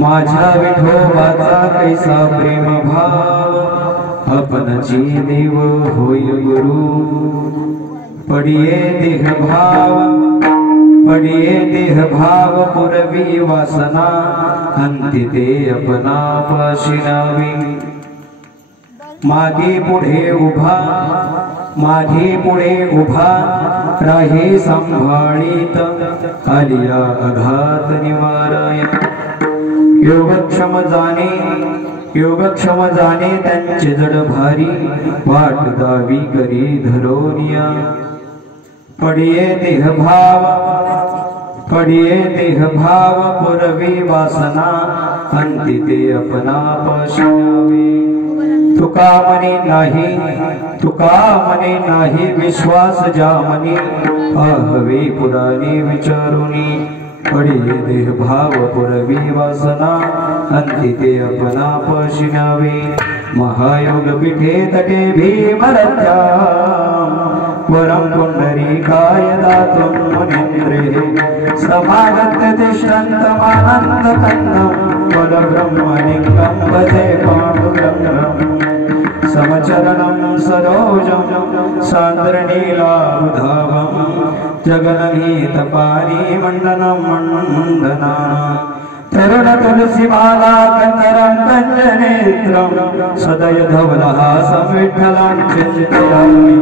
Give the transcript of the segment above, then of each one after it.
माझ्या विठोबाचा कैसा प्रेम भाव आपणची देव होय गुरु पडिये देह भाव पुरवी वासना अंती ते अपना पाशिनावी मागे पुढे उभा राही संभाळीत आलिया अघात निवाराय योगक्षम जाणे त्यांचे जड भारी वाट दावी करी धरोनिया पडिये देह भाव पुरवी वासना अंती ते अपना पाशिनावे तुका मने नाही विश्वास जामनी आहवे पुराणी विचारुनी पडिये देह भाव पुरवी वासना अंती ते अपना पाशिनावे महायोग पीठे तटे भीमरत्या वरं पुंडरीकाय दातुं मुनीन्द्रे समागत्य तिष्ठन्तमानन्दकन्दं कुलब्रह्मलिङ्गं भजे पाण्डुरङ्गम् समचरणं सरोजं सान्द्रनीलावधावं जगन्नीतपानी मण्डनं मण्डना तरुण तुलसीमाला कन्दरं कञ्जनेत्रं सदय धवलहासं विठ्ठलं चिन्तयामि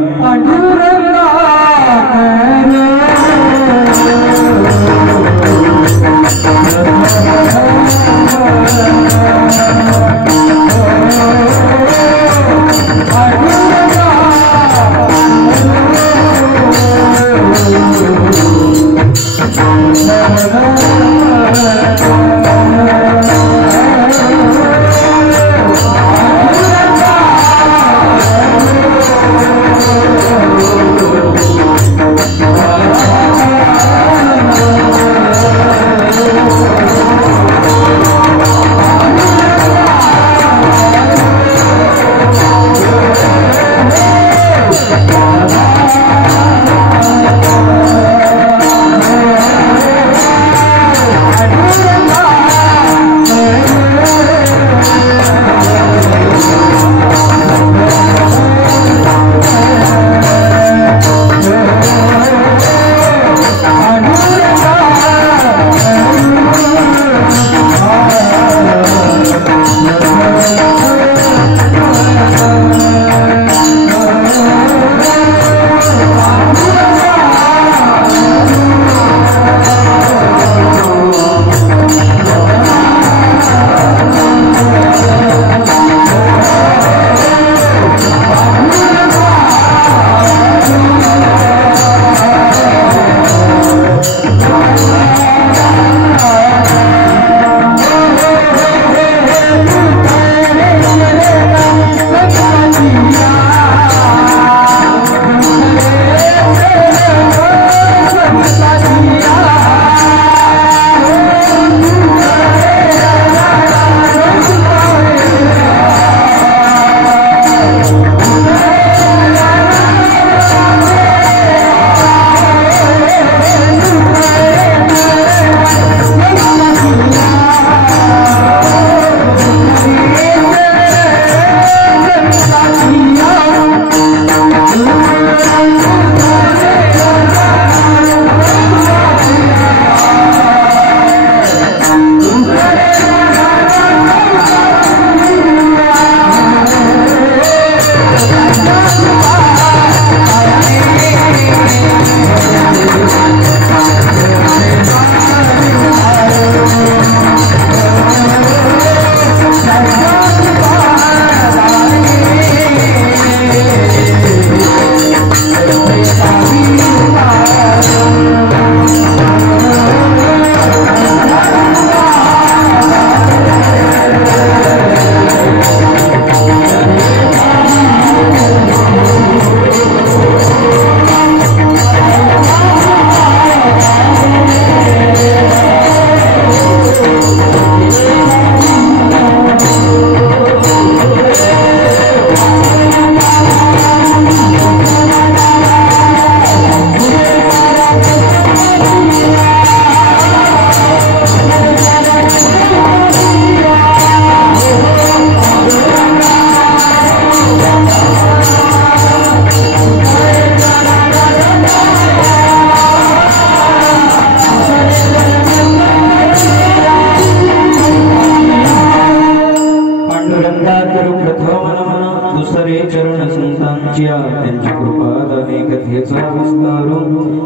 शिष्या त्यांची कृपा दाने कथेचा विस्तारू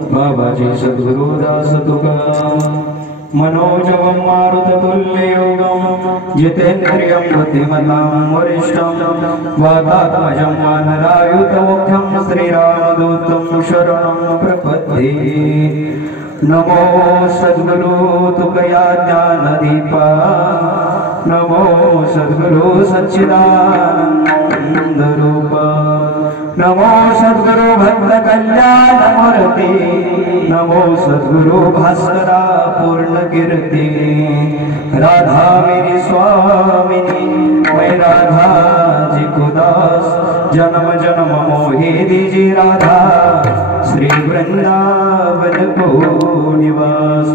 बाबाजी सद्गुरु दास तुकाराम मनोजवं मारुततुल्ययोगं जितेन्द्रियं बुद्धिमतां वरिष्ठं वातात्मजं वानरायुतमुख्यं श्रीरामदूतं शरणं प्रपद्ये। नमो सद्गुरु तुकया ज्ञानदीपा नमो सद्गुरु सच्चिदानंद रूपा नमो सद्गुरु भक्त कल्याण मूर्ति नमो सद्गुरु भास्करा पूर्ण कीर्ति। राधा मेरी स्वामिनी मैं राधा जी को दास जन्म जन्म मोहे दीजी राधा श्री वृंदावन को निवास।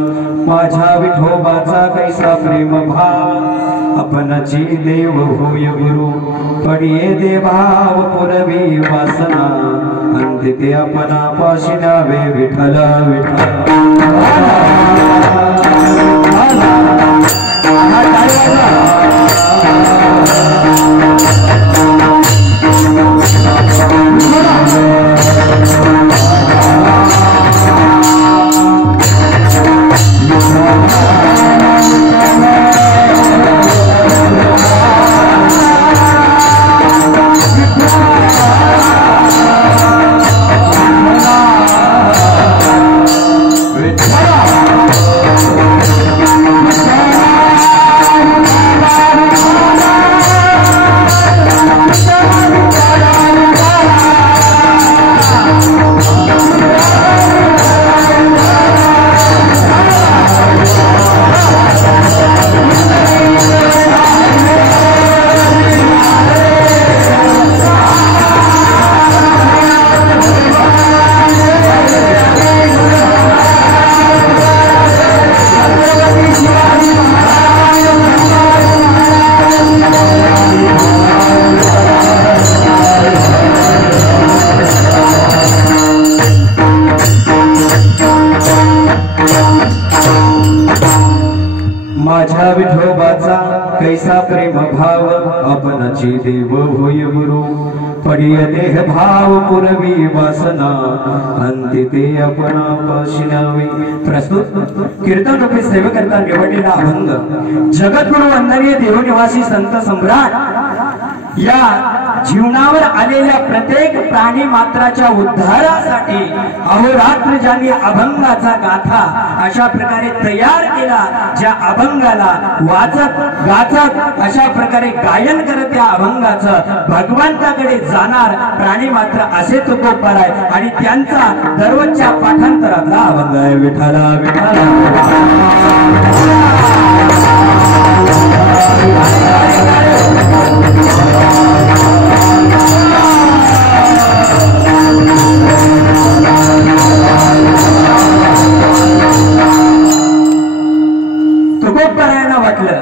माझ्या विठोबाचा कैसा प्रेम भाव आपणाची देव होय गुरु पडिये देभाव पुरवी वासना अंती ते आपणा पाशी नावे विठ्ठल माझ्या विठोबाचा कैसा प्रेम भाव आपणाची देव होय गुरु पडिय देह भाव पुरवी वासना अंती ते आपणा पाशी नावे। प्रस्तुत कीर्तन रूपी सेवेकरता निवडलेला अभंग जगद्गुरु वंदनीय देवनिवासी संत सम्राट या जीवनावर आलेल्या प्रत्येक प्राणी मात्राच्या उद्धारासाठी अहोरात्र ज्यांनी अभंगाचा गाथा अशा प्रकारे तयार केला, ज्या अभंगाला वाचत गाचत अशा प्रकारे गायन करत त्या अभंगाचं भगवंताकडे जाणार प्राणी मात्र असे तुकोपर आहे आणि त्यांचा दररोजच्या पाठांतरातला अभंग आहे विठ्ठला विठ्ठला। तुकोबरायांना वाटलं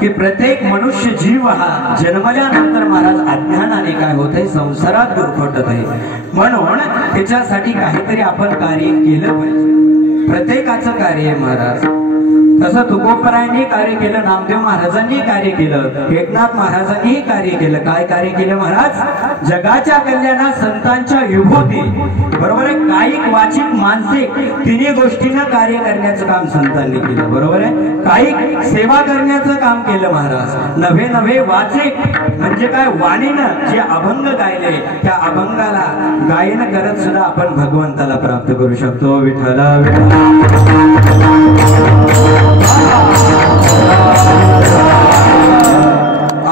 की प्रत्येक मनुष्य जीव हा जन्मल्यानंतर महाराज अज्ञानाने काय होतंय संसारात गुरफटत आहे, म्हणून त्याच्यासाठी काहीतरी आपण कार्य केलं पाहिजे। प्रत्येकाचं कार्य आहे महाराज, तसं तुकोबरायांनी कार्य केलं, नामदेव महाराजांनी कार्य केलं, एकनाथ महाराजांनी कार्य केलं। काय कार्य केलं महाराज? जगाच्या कल्याणात संतांच्या विभूती बरोबर आहे, कायिक वाचिक मानसिक तिन्ही गोष्टींना कार्य करण्याचं काम संतांनी केलं, बरोबर आहे। कायिक सेवा करण्याचं काम केलं महाराज, नव्हे नव्हे वाचिक म्हणजे काय वाणीनं जे अभंग गायले त्या अभंगाला गायन करत सुद्धा आपण भगवंताला प्राप्त करू शकतो विठ्ठला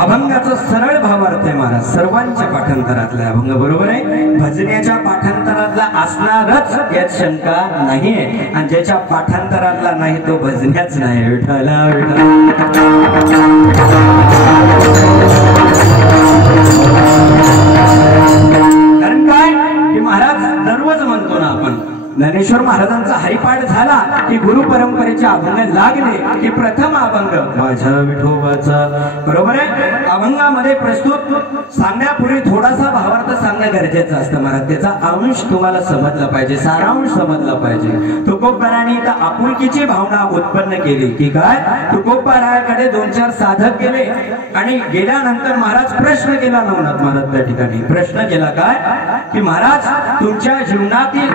अभंगाचा सरळ भावार्थ आहे महाराज, सर्वांच्या पाठांतरातला अभंग बरोबर आहे, भजण्याच्या पाठांतरातला असणारच यात शंका नाहीये, आणि ज्याच्या पाठांतरातला नाही तो भजण्याच नाही विठ्ठला कारण काय की महाराज दररोज म्हणतो ना आपण, ज्ञानेश्वर महाराजांचा हरिपाठ झाला की गुरु परंपरेचे अभंग लागले की प्रथम अभंग माझ्या विठोबाचा. बरोबर आहे. अभंगामध्ये प्रस्तुत सांगण्यापूर्वी थोडासा भावार्थ सांगणं गरजेचं असतं महाराज. त्याचा अंश तुम्हाला समजला पाहिजे, सारांश समजला पाहिजे. तुकोबारायांनी इथं आपुलकीची भावना उत्पन्न केली की काय, तुकोबारायाकडे 2-4 साधक गेले आणि गेल्यानंतर महाराज प्रश्न केला. नवनाथ महाराज त्या ठिकाणी प्रश्न केला काय की महाराज तुमच्या जीवनातील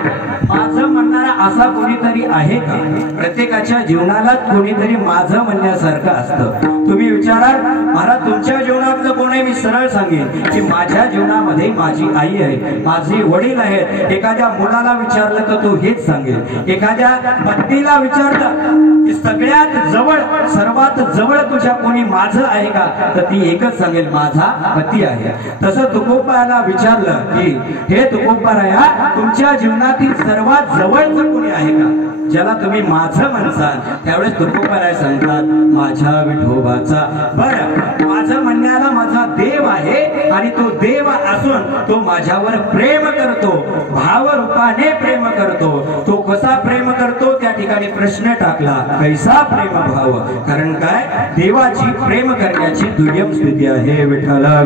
माझं म्हणणारा असा कोणीतरी आहे का? प्रत्येकाच्या जीवनाला कोणीतरी माझं म्हणण्यासारखं असतं. तुम्ही विचाराल महाराज तुमच्या जीवनातलं कोण आहे? मी सरळ सांगेन की माझ्या जीवनामध्ये माझी आई आहे, माझे वडील आहेत. एखाद्या मुलाला विचारलं तर तो हेच सांगेल. एखाद्या पत्नीला विचारलं की सगळ्यात जवळ सर्वात जवळ तुझ्या कोणी माझं आहे का, तर ती एकच सांगेल माझा पती आहे. तसं तुकोबाला विचारलं की हे तुकोबाराया तुमच्या जीवनातील सर्वात जवळचं कोणी आहे का, ज्याला तुम्ही माझं म्हणसाल? त्यावेळेस तुकोबाराय सांगतात माझ्या विठोबाचा. बरं माझं म्हणण्याला माझा देव आहे आणि तो देव असून तो माझ्यावर प्रेम करतो, भावरूपाने प्रेम करतो. तो कसा प्रेम करतो त्या ठिकाणी प्रश्न टाकला, कैसा प्रेम भाव. कारण काय, देवाची प्रेम करण्याची दुय्यम स्थिती आहे. विठ्ठला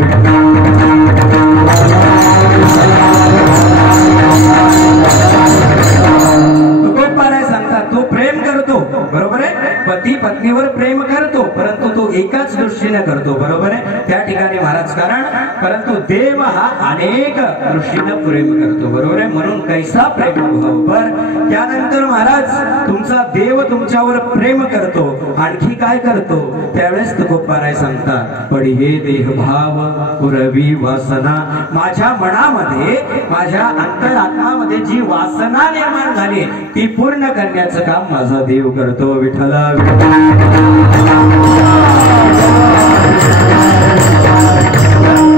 तुकोबाराय सांगतात तो प्रेम करतो. बरोबर आहे. पती पत्नीवर प्रेम करतो परंतु तो एकाच दृष्टीने करतो. बरोबर आहे. त्या ठिकाणी महाराज कारण परंतु देव हा अनेक दृष्टीने प्रेम करतो. बरोबर आहे. म्हणून कैसा प्रेम भाव. बर त्यानंतर महाराज तुमचा देव तुमच्यावर प्रेम करतो, आणखी काय करतो? त्यावेळेस तुकोबाराय सांगतात पडी हे देह भाव पुरवी वासना. माझ्या मनामध्ये माझ्या अंतरात्मामध्ये जी वासना निर्माण झाली ती पूर्ण करण्याचं काम माझा देव करतो. विठ्ठला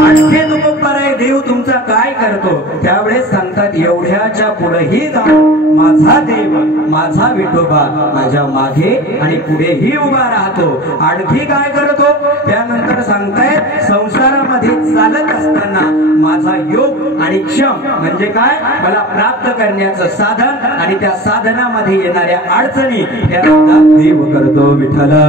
आणखी तुकोबाराय देव तुमचा काय करतो? त्यावेळेस सांगतात एवढ्याच्या पुढेही जाऊन माझा देव माझा विठोबा माझ्या मागे आणि पुढेही उभा राहतो. आणखी काय करतो? त्यानंतर सांगतायत संसारामध्ये चालत असताना माझा योग आणि क्षम म्हणजे काय, मला प्राप्त करण्याचं साधन आणि त्या साधनामध्ये येणाऱ्या अडचणी त्याचा देव करतो. विठ्ठला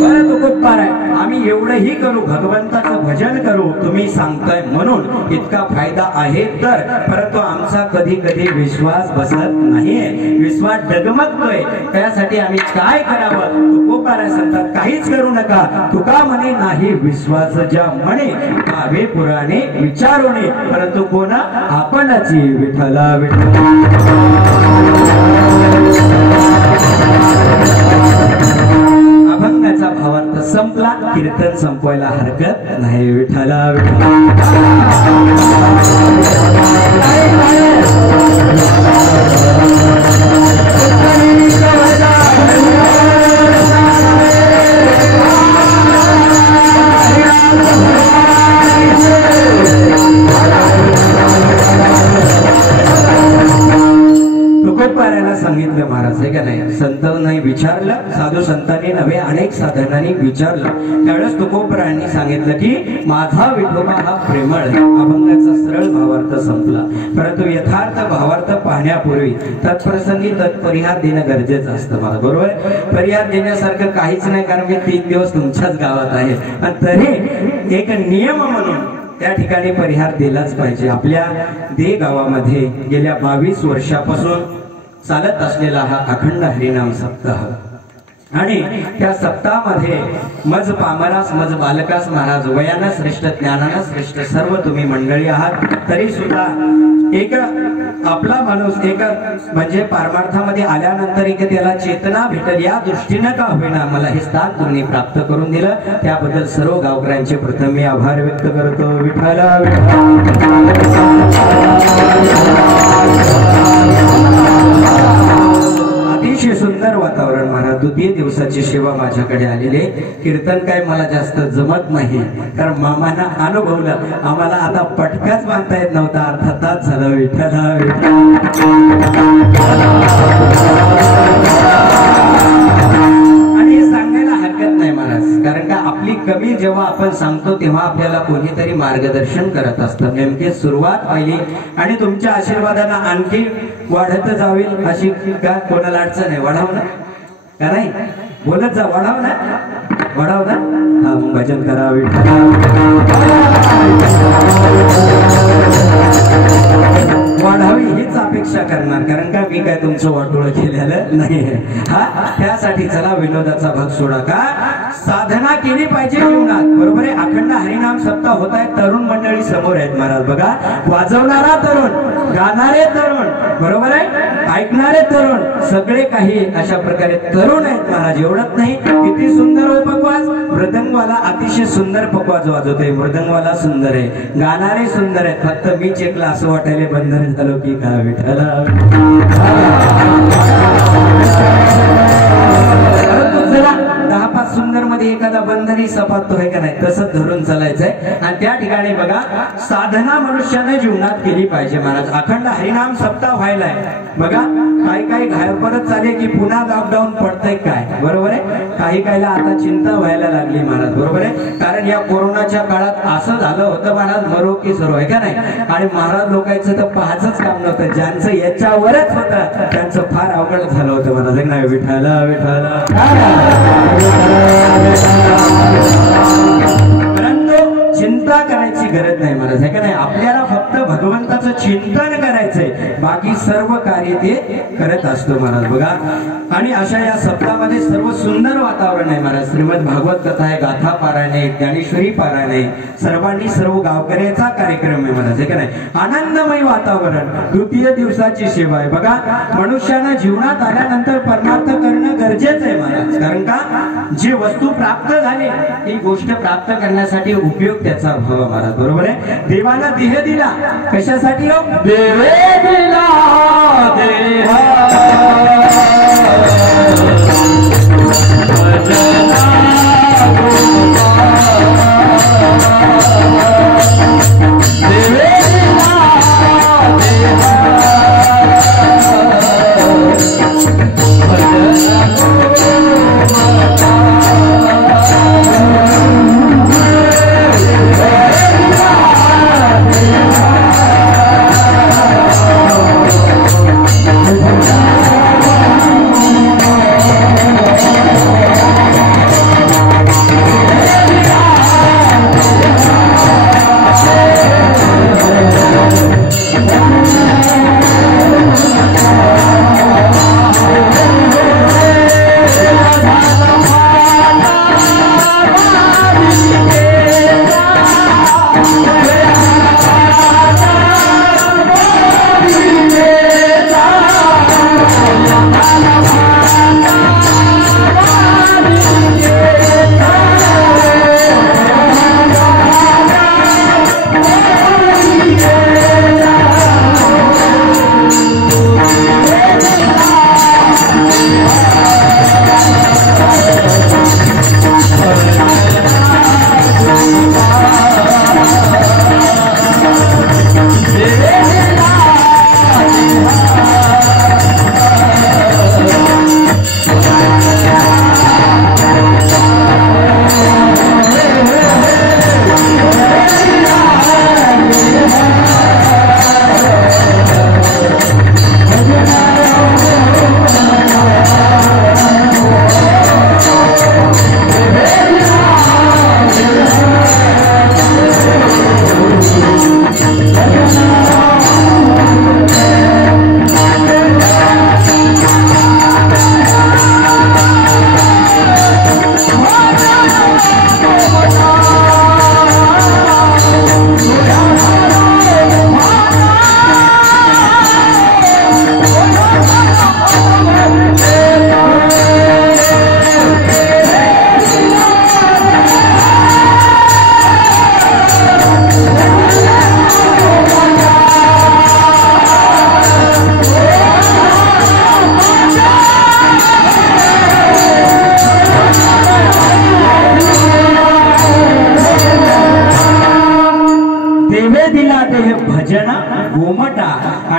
बरं तुकोबाराय आम्ही एवढंही करू, भगवंताचं भजन करू तुम्ही सांगताय म्हणून इतका फायदा आहे तर, परंतु आमचा कधी कधी विश्वास बसत नाहीये, विश्वास डगमगतोय. त्यासाठी आम्ही काय करावं? तुकोबाराय सांगतात काहीच करू नका. तुका म्हणे नाही विश्वास ज्या म्हणे भावे पुराणे विचारोने परंतु कोणा आपणाची. विठ्ठला अभंगाचा भावार्थ संपला, कीर्तन संपवायला हरकत नाही. विठ्ठला तुकोबारायला सांगितलं महाराज आहे का नाही, संतांनी विचारलं, साधू संतांनी नव्हे अनेक साधनांनी विचारलं. त्यावेळेस तुकोबारायांनी सांगितलं की माझा विठोबा हा प्रेमळ आहे. अभंगाचा सरळ भावार्थ संपला. परंतु यथार्थ भावार्थ पाहण्यापूर्वी तत्प्रसंगी तत्परिहार देणं गरजेचं असतं मला. बरोबर. परिहार देण्यासारखं काहीच नाही कारण मी 3 दिवस तुमच्याच गावात आहे, पण तरी एक नियम म्हणून त्या ठिकाणी परिहार दिलाच पाहिजे. आपल्या दे गावामध्ये गेल्या 22 वर्षापासून चालत असलेला हा अखंड हरिनाम सप्ताह आणि त्या सप्ताहामध्ये मज पामरास मज बालकास महाराज वयानं श्रेष्ठ ज्ञानानं श्रेष्ठ सर्व तुम्ही मंडळी आहात. तरी सुद्धा एक आपला माणूस एक म्हणजे पारमार्थामध्ये आल्यानंतर एक त्याला चेतना भेटेल या दृष्टीनं का होईना मला हे स्थान तुम्ही प्राप्त करून दिलं. त्याबद्दल सर्व गावकऱ्यांचे प्रथम मी आभार व्यक्त करतो. विठ्ठला अतिशय सुंदर वातावरण महाराज. 2 दिवसाची सेवा माझ्याकडे आलेली. कीर्तन काय मला जास्त जमत नाही कारण मामांना अनुभवलं, आम्हाला आता पटकाच बांधता येत नव्हता. अर्धा तास झालं. विठ्ठला आणि हे सांगायला हरकत नाही महाराज कारण का आपली कमी जेव्हा आपण सांगतो तेव्हा आपल्याला कोणीतरी मार्गदर्शन करत असतं. नेमकी सुरुवात पहिली आणि तुमच्या आशीर्वादाने आणखी वाढत जाईल अशी का कोणाला अडचण आहे? वाढव ना का नाही? बोलत जा, वाढव ना, वाढव ना. हा मग भजन करा वाढावी हीच अपेक्षा करणार, कारण का मी काय तुमचं वाटोळ केलेलं नाही. हा त्यासाठी चला विनोदाचा भाग सोडा. का साधना केली पाहिजे जीवनात, बरोबर आहे. अखंड हरिनाम सप्ताह होत आहे. तरुण मंडळी समोर आहेत महाराज बघा. वाजवणारा तरुण, गाणारे तरुण, बरोबर आहे, ऐकणारे तरुण, सगळे काही अशा प्रकारे तरुण आहेत महाराज. एवढंच नाही, किती सुंदर हो पकवाज. मृदंगवाला अतिशय सुंदर पकवाज वाजवतोय. मृदंगवाला सुंदर आहे, गाणारे सुंदर आहेत. फक्त मी चेकला असं वाटायला बंधन झालो की का विठ्ठला. चला 10-5 सुंदर मध्ये एखादा बंधनी सपातो आहे का नाही, तसंच धरून चालायचंय. आणि त्या ठिकाणी बघा साधना मनुष्याने जीवनात केली पाहिजे महाराज. अखंड हरिनाम सप्ताह व्हायलाय बघा. काही घायरपरच चाले की पुन्हा लॉकडाऊन पडतंय काय, बरोबर आहे. काही आता चिंता व्हायला लागली महाराज, बरोबर आहे. कारण या कोरोनाच्या काळात असं झालं होतं महाराज, मरो की सरो आहे का नाही. आणि महाराज लोकांचं तर पाहायचंच काम नव्हतं. ज्यांचं याच्यावरच होतं त्यांचं फार अवघड झालं होतं महाराज. नाही विठाला विठाला. परंतु चिंता करायची गरज नाही महाराज, आहे का नाही. आपल्याला फक्त भगवंताचं चिंतन करायचंय, बाकी सर्व कार्य ते करत असतो महाराज बघा. आणि अशा या सप्ताहामध्ये सर्व सुंदर वातावरण आहे महाराज. श्रीमद भागवत कथा आहे, गाथा पारायण आहे, ज्ञानेश्वरी पारायण आहे. सर्वांनी सर्व गावकऱ्याचा कार्यक्रम आहे महाराज, आहे का नाही. आनंदमय वातावरण. द्वितीय दिवसाची सेवा आहे बघा. मनुष्यानं जीवनात आल्यानंतर परमार्थ करणं गरजेचं आहे महाराज. कारण का जी वस्तू प्राप्त झाली ती गोष्ट प्राप्त करण्यासाठी उपयोग त्याचा व्हावा महाराज, बरोबर आहे. देवाला देह दिला कशासाठी हो? देवे दिला देहा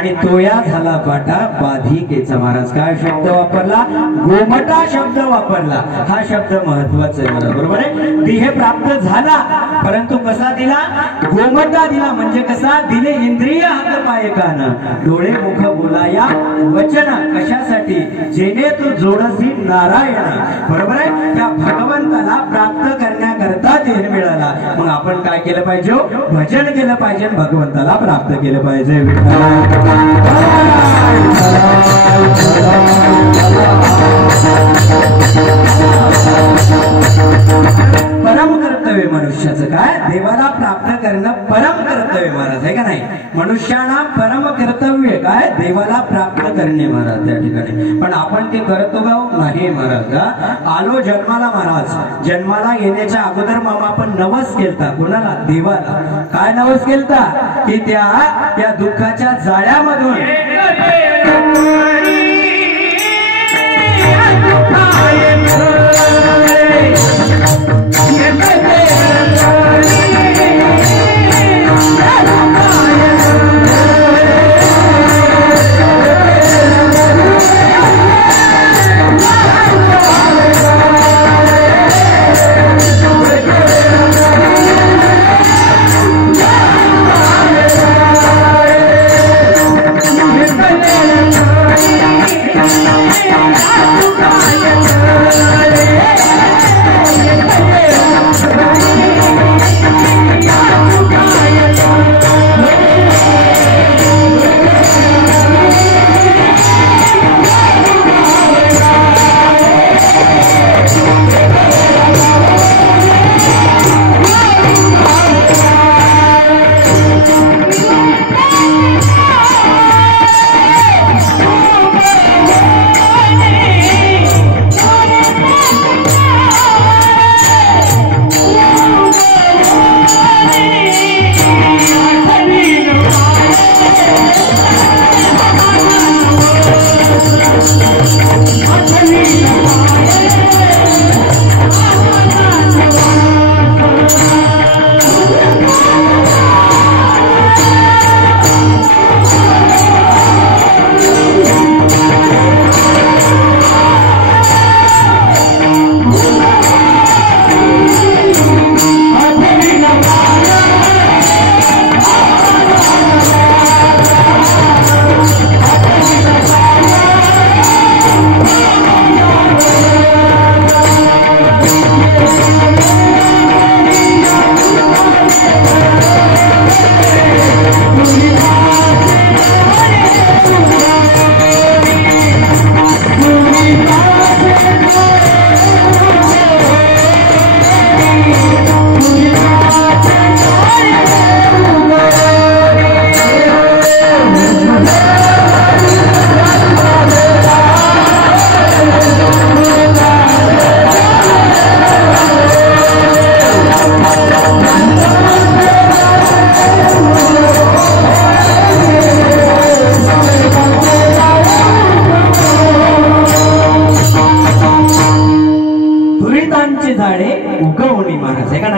आणि तोया झाला पाटा बाधिकेचा महाराज काय शब्द वापरला गोमटा शब्द वापरला हा शब्द महत्वाचा आहे मला बरोबर आहे देह प्राप्त झाला परंतु कसा दिला गोमटा दिला म्हणजे कसा दिले इंद्रिय हात पाय कान डोळे मुख बोलाया वचन कशासाठी जेणे तू जोडसी नारायण बरोबर आहे त्या भगवंताला प्राप्त करण्याकरता देह मिळाला मग आपण काय केलं पाहिजे भजन केलं पाहिजे भगवंताला प्राप्त केलं पाहिजे परम कर्तव्य मनुष्याचं काय देवाला प्राप्त करणं परम कर्तव्य महाराज आहे का नाही मनुष्याना परम कर्तव्य काय देवाला प्राप्त करणे महाराज त्या ठिकाणी पण आपण ते करतो का नाही महाराज आलो जन्माला महाराज जन्माला येण्याच्या अगोदर मामा आपण नवस केलता कोणाला देवाला काय नवस केलता की त्या दुःखाच्या जाळ्यामधून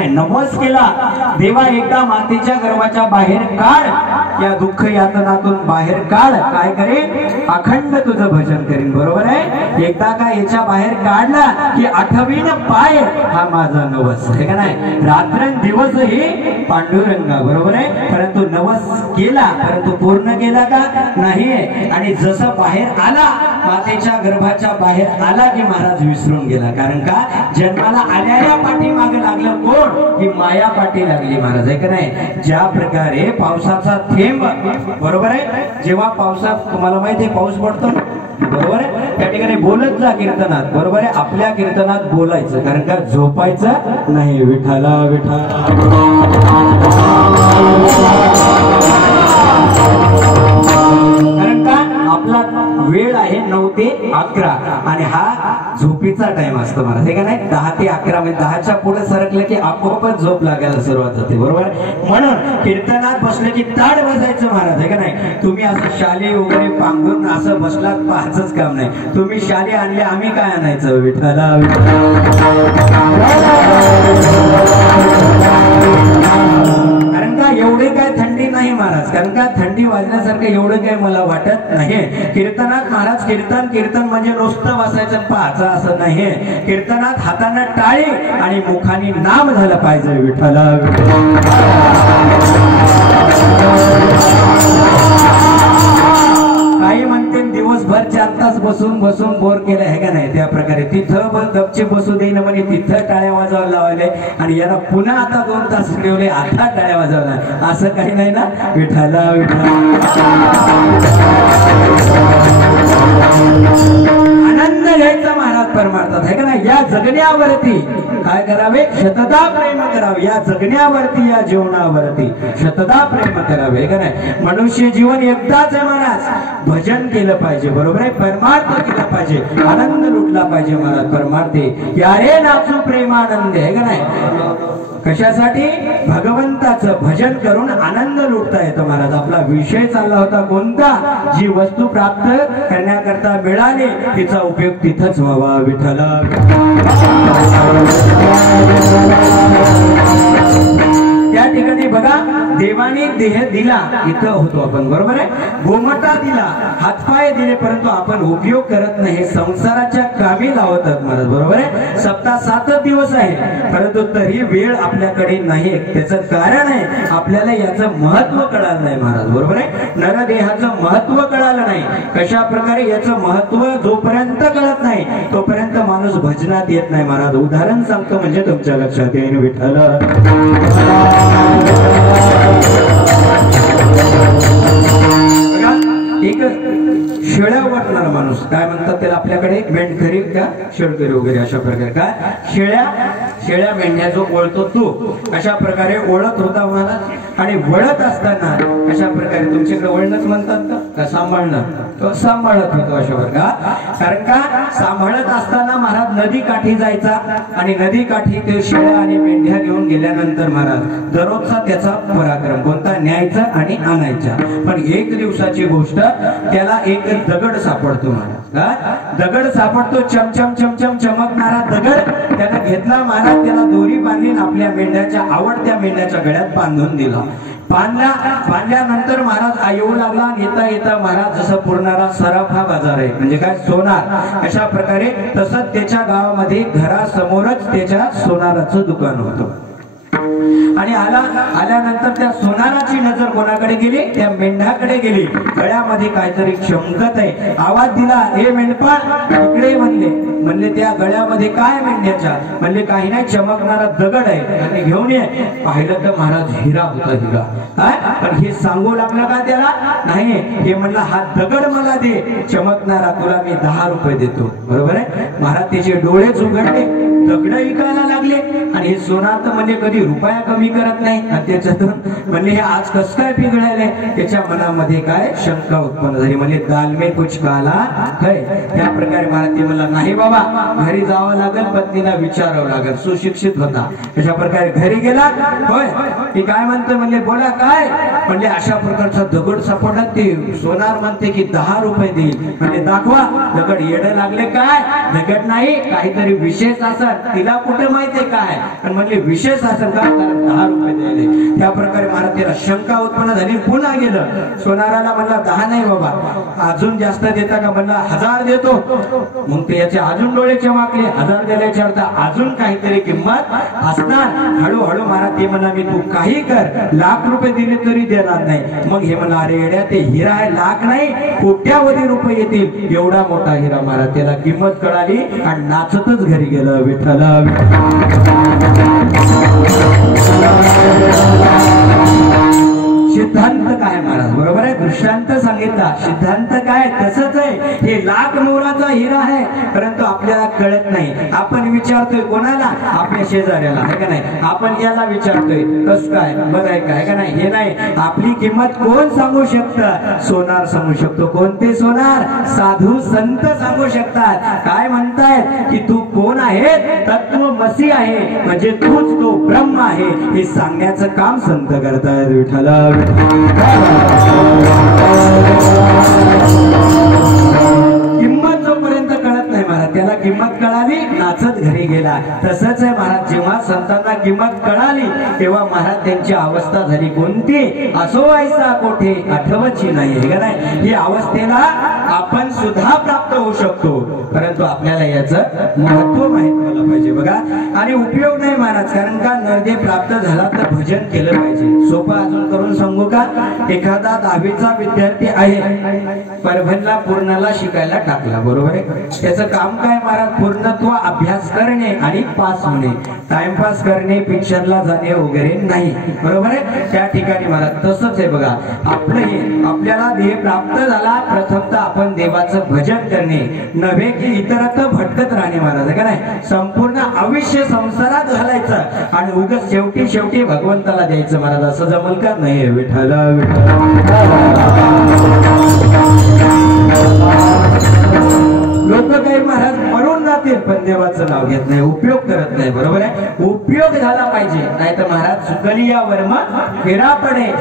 नवस केला देवा एकदा मातेच्या गर्भाच्या बाहेर काढ या दुःख यातनातून बाहेर काढ काय करेन अखंड तुझं भजन करीन बरोबर आहे एकदा का याच्या बाहेर काढला की आठवीन पाय हा माझा नवस आहे का नाही रात्रंदिवस हे पांडुरंगा बरोबर आहे परंतु नवस केला परंतु पूर्ण केला का नाही आणि जसं बाहेर आला मातेच्या गर्भाच्या बाहेर आला की महाराज विसरून गेला कारण का जन्माला आल्या पाठीमागे लागलं कोण ही माया पाठी लागली महाराज आहे का नाही ज्या प्रकारे पावसाचा थेंब बरोबर आहे जेव्हा पावसात तुम्हाला माहिती आहे पाऊस पडतो बरोबर आहे त्या ठिकाणी बोलत जा कीर्तनात बरोबर आहे आपल्या कीर्तनात बोलायचं कारण का झोपायचं नाही विठाला विठाला कारण का आपला वेळ आहे 9 ते 11 आणि हा झोपीचा टाइम असतो महाराज हे का नाही 10 ते 11 म्हणजे 10च्या पुढे सरकलं की आपोआपच झोप लागायला सुरुवात होते बरोबर म्हणून कीर्तनात बसले की ताड बसायचं महाराज हे का नाही तुम्ही असं शाली वगैरे पांघरून असं बसलात पाहायचंच काम नाही तुम्ही शाली आणले आम्ही काय आणायचं विठाला कारण का बघा एवढे काय थंडी नाही महाराज, कारण का थंडी वाजण्यासारखं एवढं काय मला वाटत नाही. कीर्तनात महाराज कीर्तन म्हणजे नुसतं वाचायचं पाहायचं असं नाही. कीर्तनात हाताने टाळी आणि मुखाने नाम झालं पाहिजे विठ्ठला. काही म्हणते दिवसभर 4 तास बसून बोर केलं आहे का नाही, त्या प्रकारे तिथं पण गपचे बसू देईन म्हणे तिथं टाळ्या वाजवायला लावले आणि याला पुन्हा आता 2 तास ठेवले आता टाळ्या वाजवल्या, असं काही नाही ना विठ्ठला. आनंद घ्यायचा महाराज परमार्थात आहे का नाही. या जगण्यावरती काय करावे, शतदा प्रेम करावे. या जगण्यावरती या जीवनावरती शतदा प्रेम करावे आहे का नाही. मनुष्य जीवन एकदाच आहे महाराज, भजन केलं पाहिजे बरोबर आहे, परमार्थ केला पाहिजे, आनंद लुटला पाहिजे महाराज. परमार्थे यारे नाचू प्रेमानंद आहे का नाही. कशासाठी, भगवंताचं भजन करून आनंद लुटता येतो महाराज. आपला विषय चालला होता कोणता, जी वस्तू प्राप्त करण्याकरता मिळाली तिचा उपयोग तिथंच व्हावा विठ्ठला. त्या ठिकाणी बघा देवाने देह दिला, इथं होतो आपण बरोबर आहे, गोमटा दिला, हातपाय दिले, परंतु आपण उपयोग करत नाही, संसाराच्या कामी लावतात महाराज बरोबर आहे. सप्ताह 7 दिवस आहे परंतु तरी वेळ आपल्याकडे नाही. त्याचं कारण आहे आपल्याला याचं महत्व कळालं नाही महाराज बरोबर आहे. नरदेहाचं महत्व कळालं नाही. कशा प्रकारे याचं महत्व जोपर्यंत कळत नाही तोपर्यंत माणूस भजनात येत नाही महाराज. उदाहरण सांगतो म्हणजे तुमच्या लक्षात येईल विठ्ठल. एक शेळ्या वाटणारा माणूस काय म्हणतात त्याला आपल्याकडे, मेंढखरी का शेळकरी वगैरे अशा प्रकारे. काय शेळ्या मेंढ्या जो ओळतो तो अशा प्रकारे ओळत होता महाराज. आणि वळत असताना अशा प्रकारे तुमच्याकडे वळणच म्हणतात का सांभाळणं, तो सांभाळत होतो अशा प्रकारे. कारण का सांभाळत असताना महाराज नदी काठी जायचा आणि नदी काठी ते शेळ्या आणि मेंढ्या घेऊन गेल्यानंतर महाराज दररोजचा त्याचा पराक्रम कोणता, न्यायचा आणि आणायचा. पण एक दिवसाची गोष्ट, त्याला एक दगड सापडतो महाराज. दगड सापडतो, चमचम चमचम चमकणारा दगड. त्याला घेतला महाराज, त्याला दोरी बांधली, आपल्या मेंढ्याच्या आवडत्या मेंढ्याच्या गळ्यात बांधून दिला. बांधल्यानंतर महाराज येऊ लागला. येता येता महाराज जसं पुरणारा सराफा बाजार आहे म्हणजे काय सोनार, अशा प्रकारे तसंच त्याच्या गावामध्ये घरासमोरच त्याच्या सोनाराचं दुकान होतं. आणि आल्यानंतर त्या सोनाराची नजर कोणाकडे गेली, त्या मेंढ्याकडे गेली. गळ्यामध्ये काहीतरी चमकत आहे. आवाज दिला, हे मेंढपाळ इकडे म्हणले त्या गळ्यामध्ये काय मेंढ्याच्या, म्हणले काही नाही, चमकणारा दगड आहे आणि घेऊन ये. पाहिलं तर महाराज हिरा होता, हिरा. पण हे सांगू लागलं का त्याला, नाही हे म्हणलं हा दगड मला दे चमकणारा, तुला मी 10 रुपये देतो बरोबर आहे. महाराज त्याचे डोळेच उघडले, दगड विकायला लागले आणि हे सोनार तर म्हणजे कधी रुपया कमी करत नाही. त्याच्यातून म्हणले हे आज कस काय पिघळाले, त्याच्या मनामध्ये काय शंका उत्पन्न झाली. म्हणजे दाल में कुछ काला है. त्या प्रकारे महाराज ते म्हणला नाही बाबा, घरी जावं लागेल, पत्नीला विचारावं लागेल. सुशिक्षित होता. अशा प्रकारे घरी गेला. होय ती काय म्हणते, म्हणले बोला काय, म्हणले अशा प्रकारचा दगड सापडला. ते सोनार म्हणते की 10 रुपये देईल. म्हणजे दाखवा. दगड येडं लागले काय, दगड नाही काहीतरी विशेष असेल, तिला कुठे माहितीये काय, पण म्हणले विशेष असेल का, कारण 10 रुपये द्यायले. त्या प्रकारे महाराज त्याला शंका उत्पन्न झाली. पुन्हा गेलं सोनाराला, म्हणला 10 नाही बाबा, अजून जास्त देता का, म्हणला 1000 देतो. मग ते याचे अजून डोळे चमकले. 1000 दिल्याच्या अर्थ अजून काहीतरी किंमत असणार. हळूहळू महाराज ते म्हणला मी तू काही कर, 1,00,000 रुपये दिले तरी देणार नाही. मग हे म्हणला अरे येड्या, ते हिरा आहे, 1,00,000 नाही कोट्यावधी रुपये येतील एवढा मोठा हिरा. महाराज त्याला किंमत कळाली आणि नाचतच घरी गेलं विठ्ठला. सिद्धांत काय महाराज बरोबर आहे, दृष्टांत सांगितला. सिद्धांत काय तसंच आहे. हे 1,00,000 मोलाचा हिरा आहे परंतु आपल्याला कळत नाही. आपण विचारतोय कोणाला, आपल्या शेजाऱ्याला आहे का नाही. आपण याला विचारतोय कस काय बरं आहे का, का नाही. हे नाही, आपली किंमत कोण सांगू शकतं, सोनार सांगू शकतो. कोणते सोनार, साधू संत सांगू शकतात. काय म्हणतायत की तू कोण आहे, तत्वमसी आहे म्हणजे तूच तो ब्रह्म आहे, हे सांगण्याचं काम संत करतायत विठ्ठला. किंमत जोपर्यंत कळत नाही महाराज, त्याला किंमत कळाली नाचत घरी गेला. तसंच आहे महाराज, जेव्हा संतांना किंमत कळाली तेव्हा महाराज त्यांची अवस्था झाली कोणती, असो ऐसा कोठे आठवची नाही. हे का नाही, ही अवस्थेला आपण सुद्धा प्राप्त होऊ शकतो, परंतु आपल्याला याचं महत्व माहित व्हायला पाहिजे बघा. आणि उपयोग नाही महाराज, कारण का नरदेव प्राप्त झाला तर भजन केलं पाहिजे. सोपं अजून करून सांगू का, एखादा 10वीचा विद्यार्थी आहे, परभणीला पूर्णला शिकायला टाकला, बरोबर आहे. त्याचं काम काय महाराज, पूर्णत्व अभ्यास करणे आणि पास होणे, टाइमपास करणे, पिक्चरला जाणे वगैरे नाही, बरोबर आहे. त्या ठिकाणी महाराज तसंच आहे बघा. आपलं हे आपल्याला देह प्राप्त झाला, प्रथमतः आपण देवाचं भजन करणे नव्हे की इतरत्र भटकत राहणे महाराज, का नाही. संपूर्ण आयुष्य संसारात घालायचं आणि उगाच शेवटी शेवटी भगवंताला द्यायचं महाराज, असं जमल का नाही. विठ्ठल लोक काही महाराज मरून जातील पण देवाचं नाव घेत नाही, उपयोग करत नाही, बरोबर आहे. उपयोग झाला पाहिजे, नाही तर महाराज चुकली या वर्मा फेरा पडे.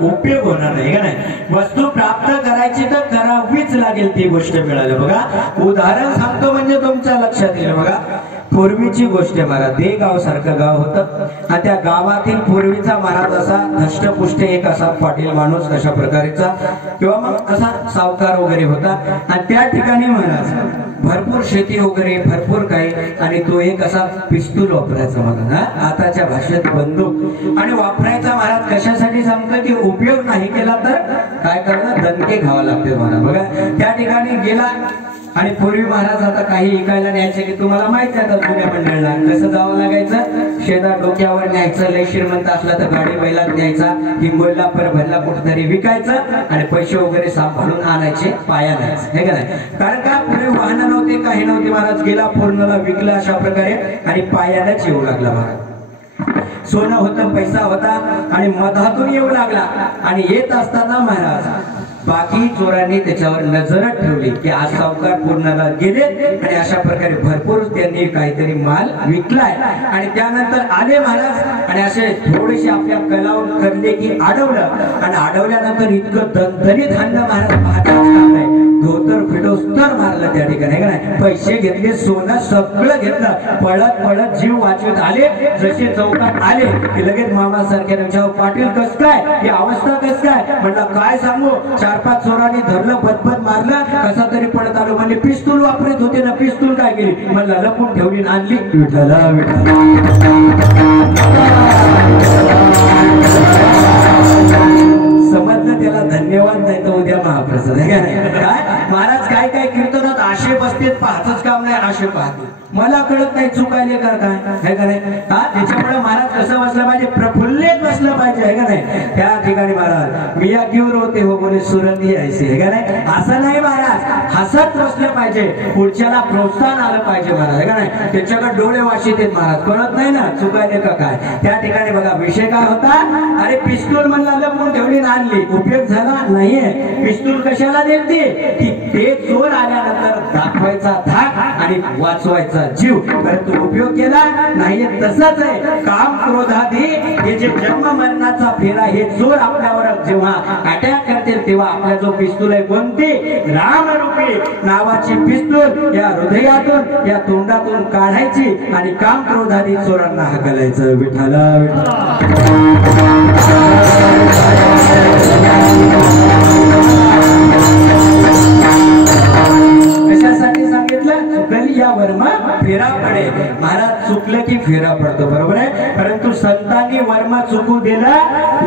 उपयोग होणार नाही का नाही. वस्तू प्राप्त करायची तर करावीच लागेल, ती गोष्ट मिळाली बघा. उदाहरण सांगतो म्हणजे तुमच्या लक्षात येईल बघा. पूर्वीची गोष्ट महाराज, देगाव सारखं गाव होतं आणि त्या गावातील पूर्वीचा महाराज असा धष्टपुष्ट एक असा पाटील माणूस कशा प्रकारेचा किंवा मग असा सावकार वगैरे होता. आणि त्या ठिकाणी महाराज भरपूर शेती वगैरे भरपूर काही, आणि तो एक असा पिस्तूल वापरायचा मला, आताच्या भाषेत बंदूक, आणि वापरायचा महाराज कशासाठी सांगतो की उपयोग नाही केला तर काय करणं, दणके खावा लागते महाराज बघा. त्या ठिकाणी गेला आणि पूर्वी महाराज आता काही ऐकायला न्यायचे की तुम्हाला माहित आहे तर जुन्या मंडळाला कसं जावं लागायचं, शेतात डोक्यावर न्यायचं, लय श्रीमंत असला तर गाडी बैलात न्यायचा, हिंगोलीला परभणीला कुठेतरी विकायचं आणि पैसे वगैरे सांभाळून आणायचे, पाया न्यायचं, हे का नाही. कारण का पुढे वाहनं नव्हते, काही नव्हते महाराज. गेला पूर्णला विकला अशा प्रकारे आणि पायालाच येऊ लागला महाराज. सोनं होतं, पैसा होता आणि मधातून येऊ लागला. आणि येत असताना महाराज बाकी चोरांनी त्याच्यावर नजर ठेवली की आज सावकार पूर्णला गेले आणि अशा प्रकारे भरपूर त्यांनी काहीतरी माल विकलाय. आणि त्यानंतर आले महाराज आणि असे थोडेसे आपल्या कलावून करले की अडवलं, आणि अडवल्यानंतर इतकं दणदणीत हाणलं महाराज, पाहता धोतर फिटोस्तर मारलं त्या ठिकाणी, का नाही. पैसे घेतले, सोनं सगळं घेतलं, पळत पळत जीव वाचवत आले. जसे चौकात आले की लगेच मामा सारख्या विचारलं, पाटील कस काय, ही अवस्था कस काय. म्हणलं काय सांगू, 4-5 चोरांनी धरलं, बदबद मारलं, कसा तरी पळत आलो. म्हणले पिस्तूल वापरत होते ना, पिस्तूल काय केली, म्हणलं लपून ठेवली आणली. विठ्ठला समजलं त्याला धन्यवाद, नाही तर उद्या महाप्रसाद. काय महाराज काय काय कीर्तनात आशे बसतेत, पाहतच काम नाही, आशे पाहते, मला कळत नाही चुकायले का काय, है का नाही. त्याच्यामुळे महाराज कसं बसलं पाहिजे, प्रफुल्लित बसलं पाहिजे, है का नाही. त्या ठिकाणी महाराज मिया क्यों रोते हो बोले सुरती ऐसे, है का नाही. असं नाही महाराज, हसत बसलं पाहिजे, पुढच्याला प्रोत्साहन आलं पाहिजे महाराज, है का नाही. त्याच्याकडे डोळे वाशित आहेत महाराज, कळत नाही ना चुकायले का काय. त्या ठिकाणी बघा विषय काय होता, अरे पिस्तूल म्हणला लपून ठेवली आणली, उपयोग झाला नाहीये. पिस्तूल कशाला देते की ते चोर आल्यानंतर दाखवायचा धाक आणि वाचवायचा जीव, परंतु उपयोग केला नाही. तसंच आहे काम क्रोधादी हे जे जन्म मरणाचा फेरा, हे चोर आपल्यावर जेव्हा अटॅक करतील तेव्हा आपला जो पिस्तूल आहे कोणती, रामरूपी नावाची पिस्तूल या हृदयातून या तोंडातून काढायची आणि काम क्रोधादी चोरांना हाकलायचं. विठ्ठला कशासाठी सांगितलं, चुकली या वर्मा फेरा पडे. महाराज चुकलं की फेरा पडतो, बरोबर आहे. परंतु संतांनी वर्मा चुकू दिला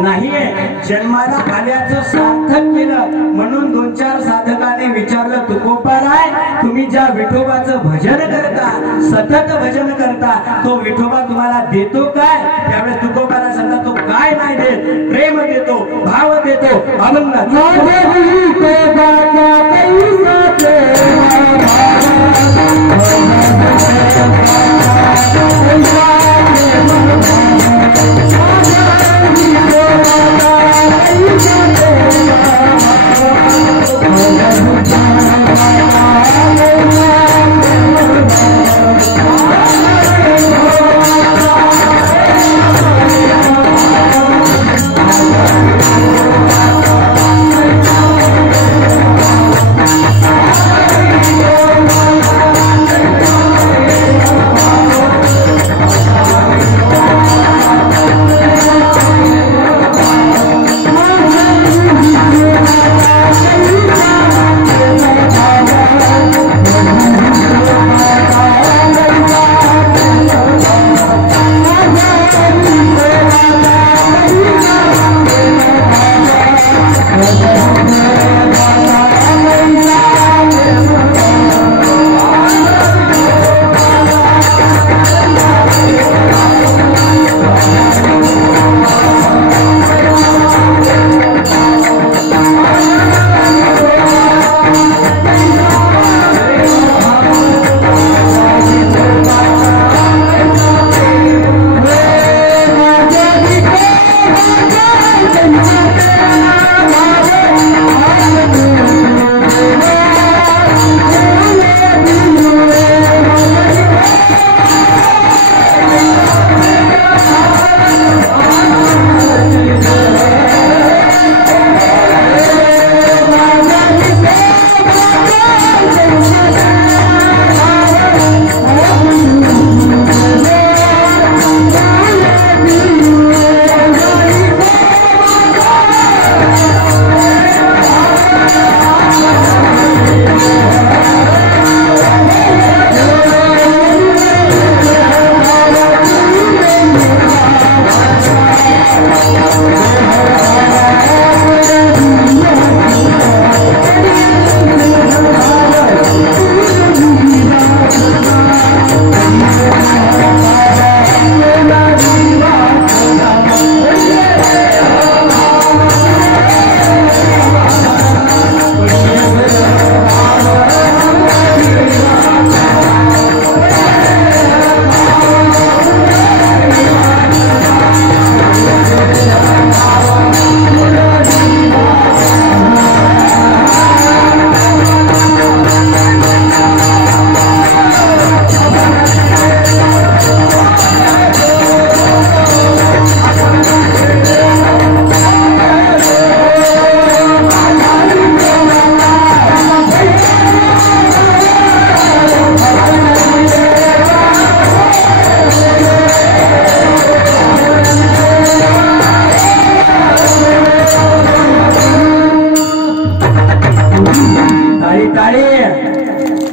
नाहीये, जन्माला आल्याचं सार्थक केलं. म्हणून 2-4 साधकाने विचारलं, तुकोबाराय तुम्ही ज्या विठोबाचं भजन करता, सतत भजन करता, तो विठोबा तुम्हाला देतो काय. त्यावेळेस तुकोबारा सांगता, तो काय नाही देत, प्रेम देतो, भाव देतो, अभंग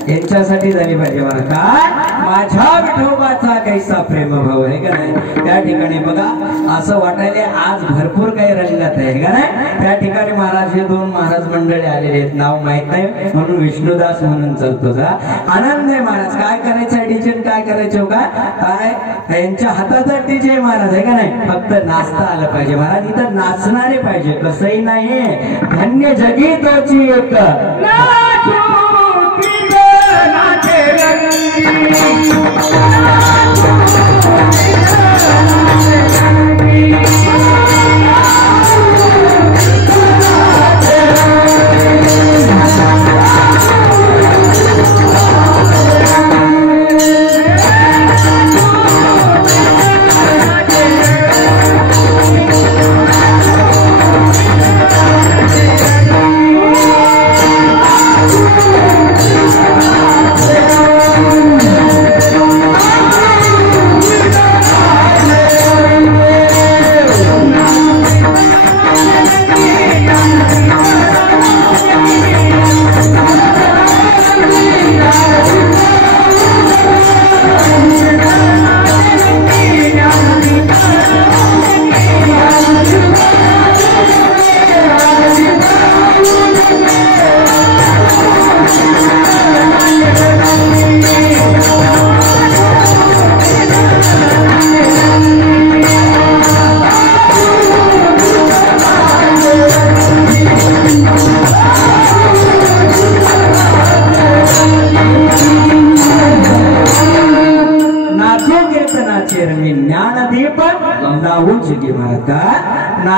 यांच्यासाठी झाली पाहिजे मला काय माझ्या विठोबाचा कैसा प्रेम भाव आहे का नाही। त्या ठिकाणी बघा असं वाटायले आज भरपूर काही रंगत आहे का नाही। त्या ठिकाणी महाराज हे दोन महाराज मंडळी आलेले आहेत, नाव माहित नाही म्हणून विष्णुदास म्हणून चालतो जा। आनंद आहे महाराज, काय करायचं डीजे काय करायचं का काय यांच्या हाताचा डीजे महाराज आहे का नाही। फक्त नाचता आलं पाहिजे महाराज, इथं नाचणारे पाहिजे, कसंही नाही धन्य जगी तोची एक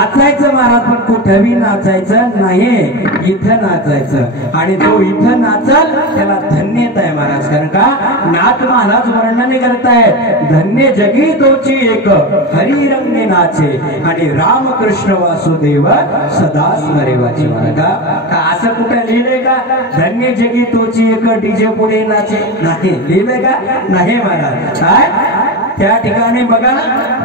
नाचायचं महाराज, पण कुठेही नाचायचं नाही, इथं नाचायचं. आणि जो इथं नाचल त्याला धन्यता आहे महाराज. कारण का नाथ महाराज वर्णन करतायत, धन्य जगी तोची एक हरी रंगे नाचे आणि रामकृष्ण वासुदेव सदा स्मरेवाची. का असं कुठे लिहिलंय का धन्य जगी तोची एक डीजे पुढे नाचे? नाही लिहिलंय का? नाही महाराज. काय त्या ठिकाणी बघा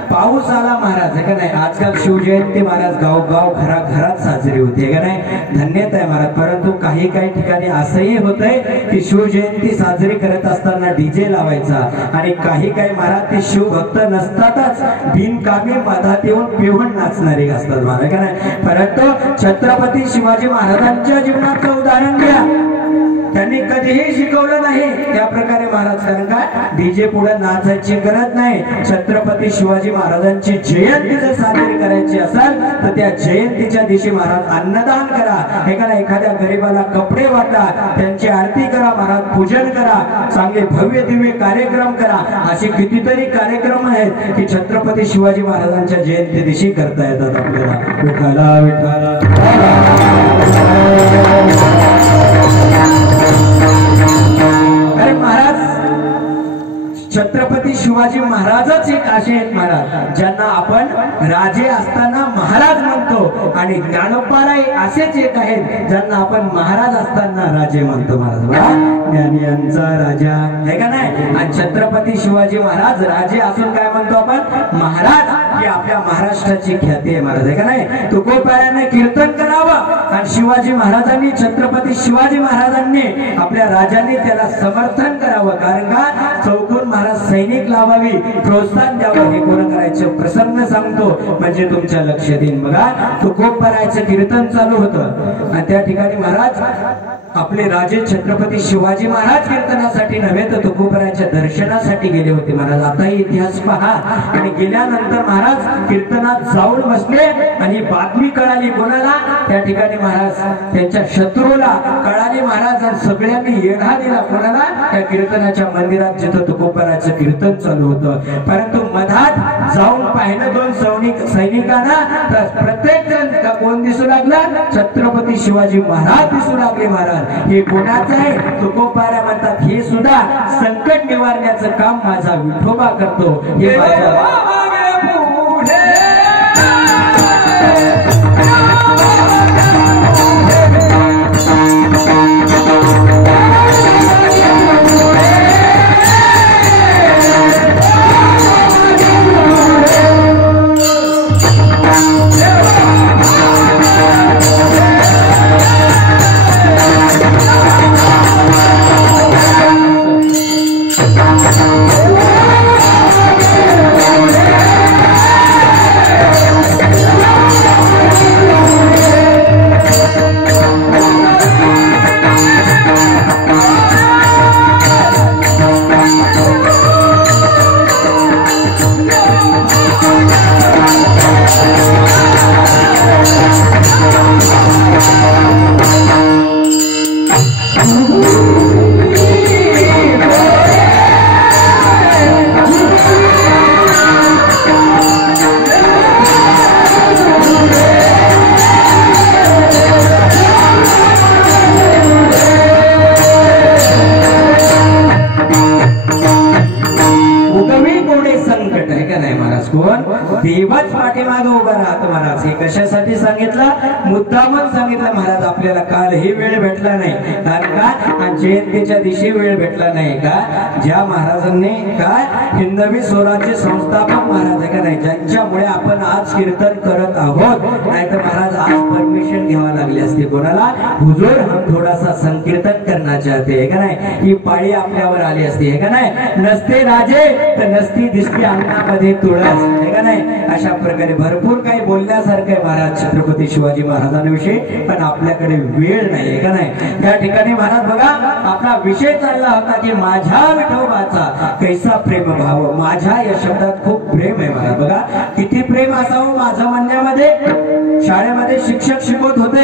पाऊस आला महाराज, आहे का नाही. आजकाल शिवजयंती महाराज गाव घरात साजरी होते, का नाही. धन्यता आहे महाराज. परंतु काही ठिकाणी असंही होतंय की शिवजयंती साजरी करत असताना डीजे लावायचा, आणि काही महाराज ते शिवभक्त नसतातच, बिनकामी मधात येऊन पिऊन नाचणारे असतात महाराज, का नाही. परंतु छत्रपती शिवाजी महाराजांच्या जीवनाचं उदाहरण घ्या, त्यांनी कधीही शिकवलं नाही त्या प्रकारे महाराज. कारण का डीजे पुढे नाचायची गरज नाही. छत्रपती शिवाजी महाराजांची जयंती जर साजरी करायची असेल तर त्या जयंतीच्या दिवशी महाराज अन्नदान करा, एखाद्या गरीबाला कपडे वाटा, त्यांची आरती करा महाराज, पूजन करा, चांगले भव्य दिव्य कार्यक्रम करा. असे कितीतरी कार्यक्रम आहेत की छत्रपती शिवाजी महाराजांच्या जयंती दिवशी करता येतात आपल्याला. विठ्ठला विठ्ठला. अरे महाराज छत्रपती शिवाजी महाराजच एक असे आहेत महाराज ज्यांना आपण राजे असताना महाराज म्हणतो, आणि ज्ञानोबाला असेच एक आहेत ज्यांना आपण महाराज असताना राजे म्हणतो महाराज. ज्ञानियांचा राजा, आहे का नाही. आणि छत्रपती शिवाजी महाराज राजे असून काय म्हणतो आपण? महाराज. ही आपल्या महाराष्ट्राची ख्याती आहे महाराज, आहे का नाही. तुकोबाराने कीर्तन करावं, आणि शिवाजी महाराजांनी छत्रपती शिवाजी महाराजांनी आपल्या राजांनी त्याला समर्थन करावं. कारण का चौकून महाराज सैनिक लावावी, प्रोत्साहन द्यावं. हे कोण करायचं? प्रसन्न सांगतो म्हणजे तुमच्या लक्षात येईल. बघा तुकोबारायचं कीर्तन चालू होतं, आणि त्या ठिकाणी महाराज आपले राजे छत्रपती शिवाजी महाराज कीर्तनासाठी नव्हे तर तुकोबाराच्या दर्शनासाठी गेले होते महाराज. आताही इतिहास पहा. आणि गेल्यानंतर महाराज कीर्तनात जाऊन बसले, आणि बातमी कळाली कोणाला? त्या ठिकाणी महाराज त्यांच्या शत्रूला कळाली महाराज, आणि सगळ्यांनी येढा दिला कोणाला? त्या कीर्तनाच्या मंदिरात जिथं तुकोबाराचं कीर्तन चालू होतं. परंतु मधात जाऊन पाहिलं दोन सैनिकांना, तर प्रत्येक जण कोण दिसू लागला? छत्रपती शिवाजी महाराज दिसू लागले महाराज. हे कोणाचं आहे? तुकोबारा म्हणतात हे सुद्धा संकट निवारण्याचं काम माझा विठोबा करतो. हे देवच पाठीमागे उभा राहतो महाराज. हे कशासाठी सांगितलं? मुद्दामच सांगितलं महाराज. आपल्याला काल ही वेळ भेटला नाही, कारण का जयंतीच्या दिवशी वेळ भेटला नाही का? ज्या महाराजांनी काय हिंदवी स्वराज्य संस्थापक महाराज, आहे का नाही, ज्यांच्यामुळे आपण आज कीर्तन करत आहोत. नाहीतर महाराज आज परमिशन घ्यावा लागली असते कोणाला? हुजूर हम थोडासा संकीर्तन करना चाहते, आहे का नाही. ही पाळी आपल्यावर आली असती, आहे का नाही. नसते राजे तर नसती दिसती अंगणामध्ये तुळस, आहे का नाही. अशा प्रकारे भरपूर काही बोलण्यासारखं आहे महाराज छत्रपती शिवाजी महाराजांविषयी, पण आपल्याकडे वेळ नाही, आहे का नाही. त्या ठिकाणी महाराज बघा आपला विषय चालला होता की माझ्या विठोबाचा कैसा प्रेम भाव. माझ्या या शब्दात खूप प्रेम आहे महाराज. बघा किती प्रेम असावं माझं म्हणण्यामध्ये. शाळेमध्ये शिक्षक शिकवत होते,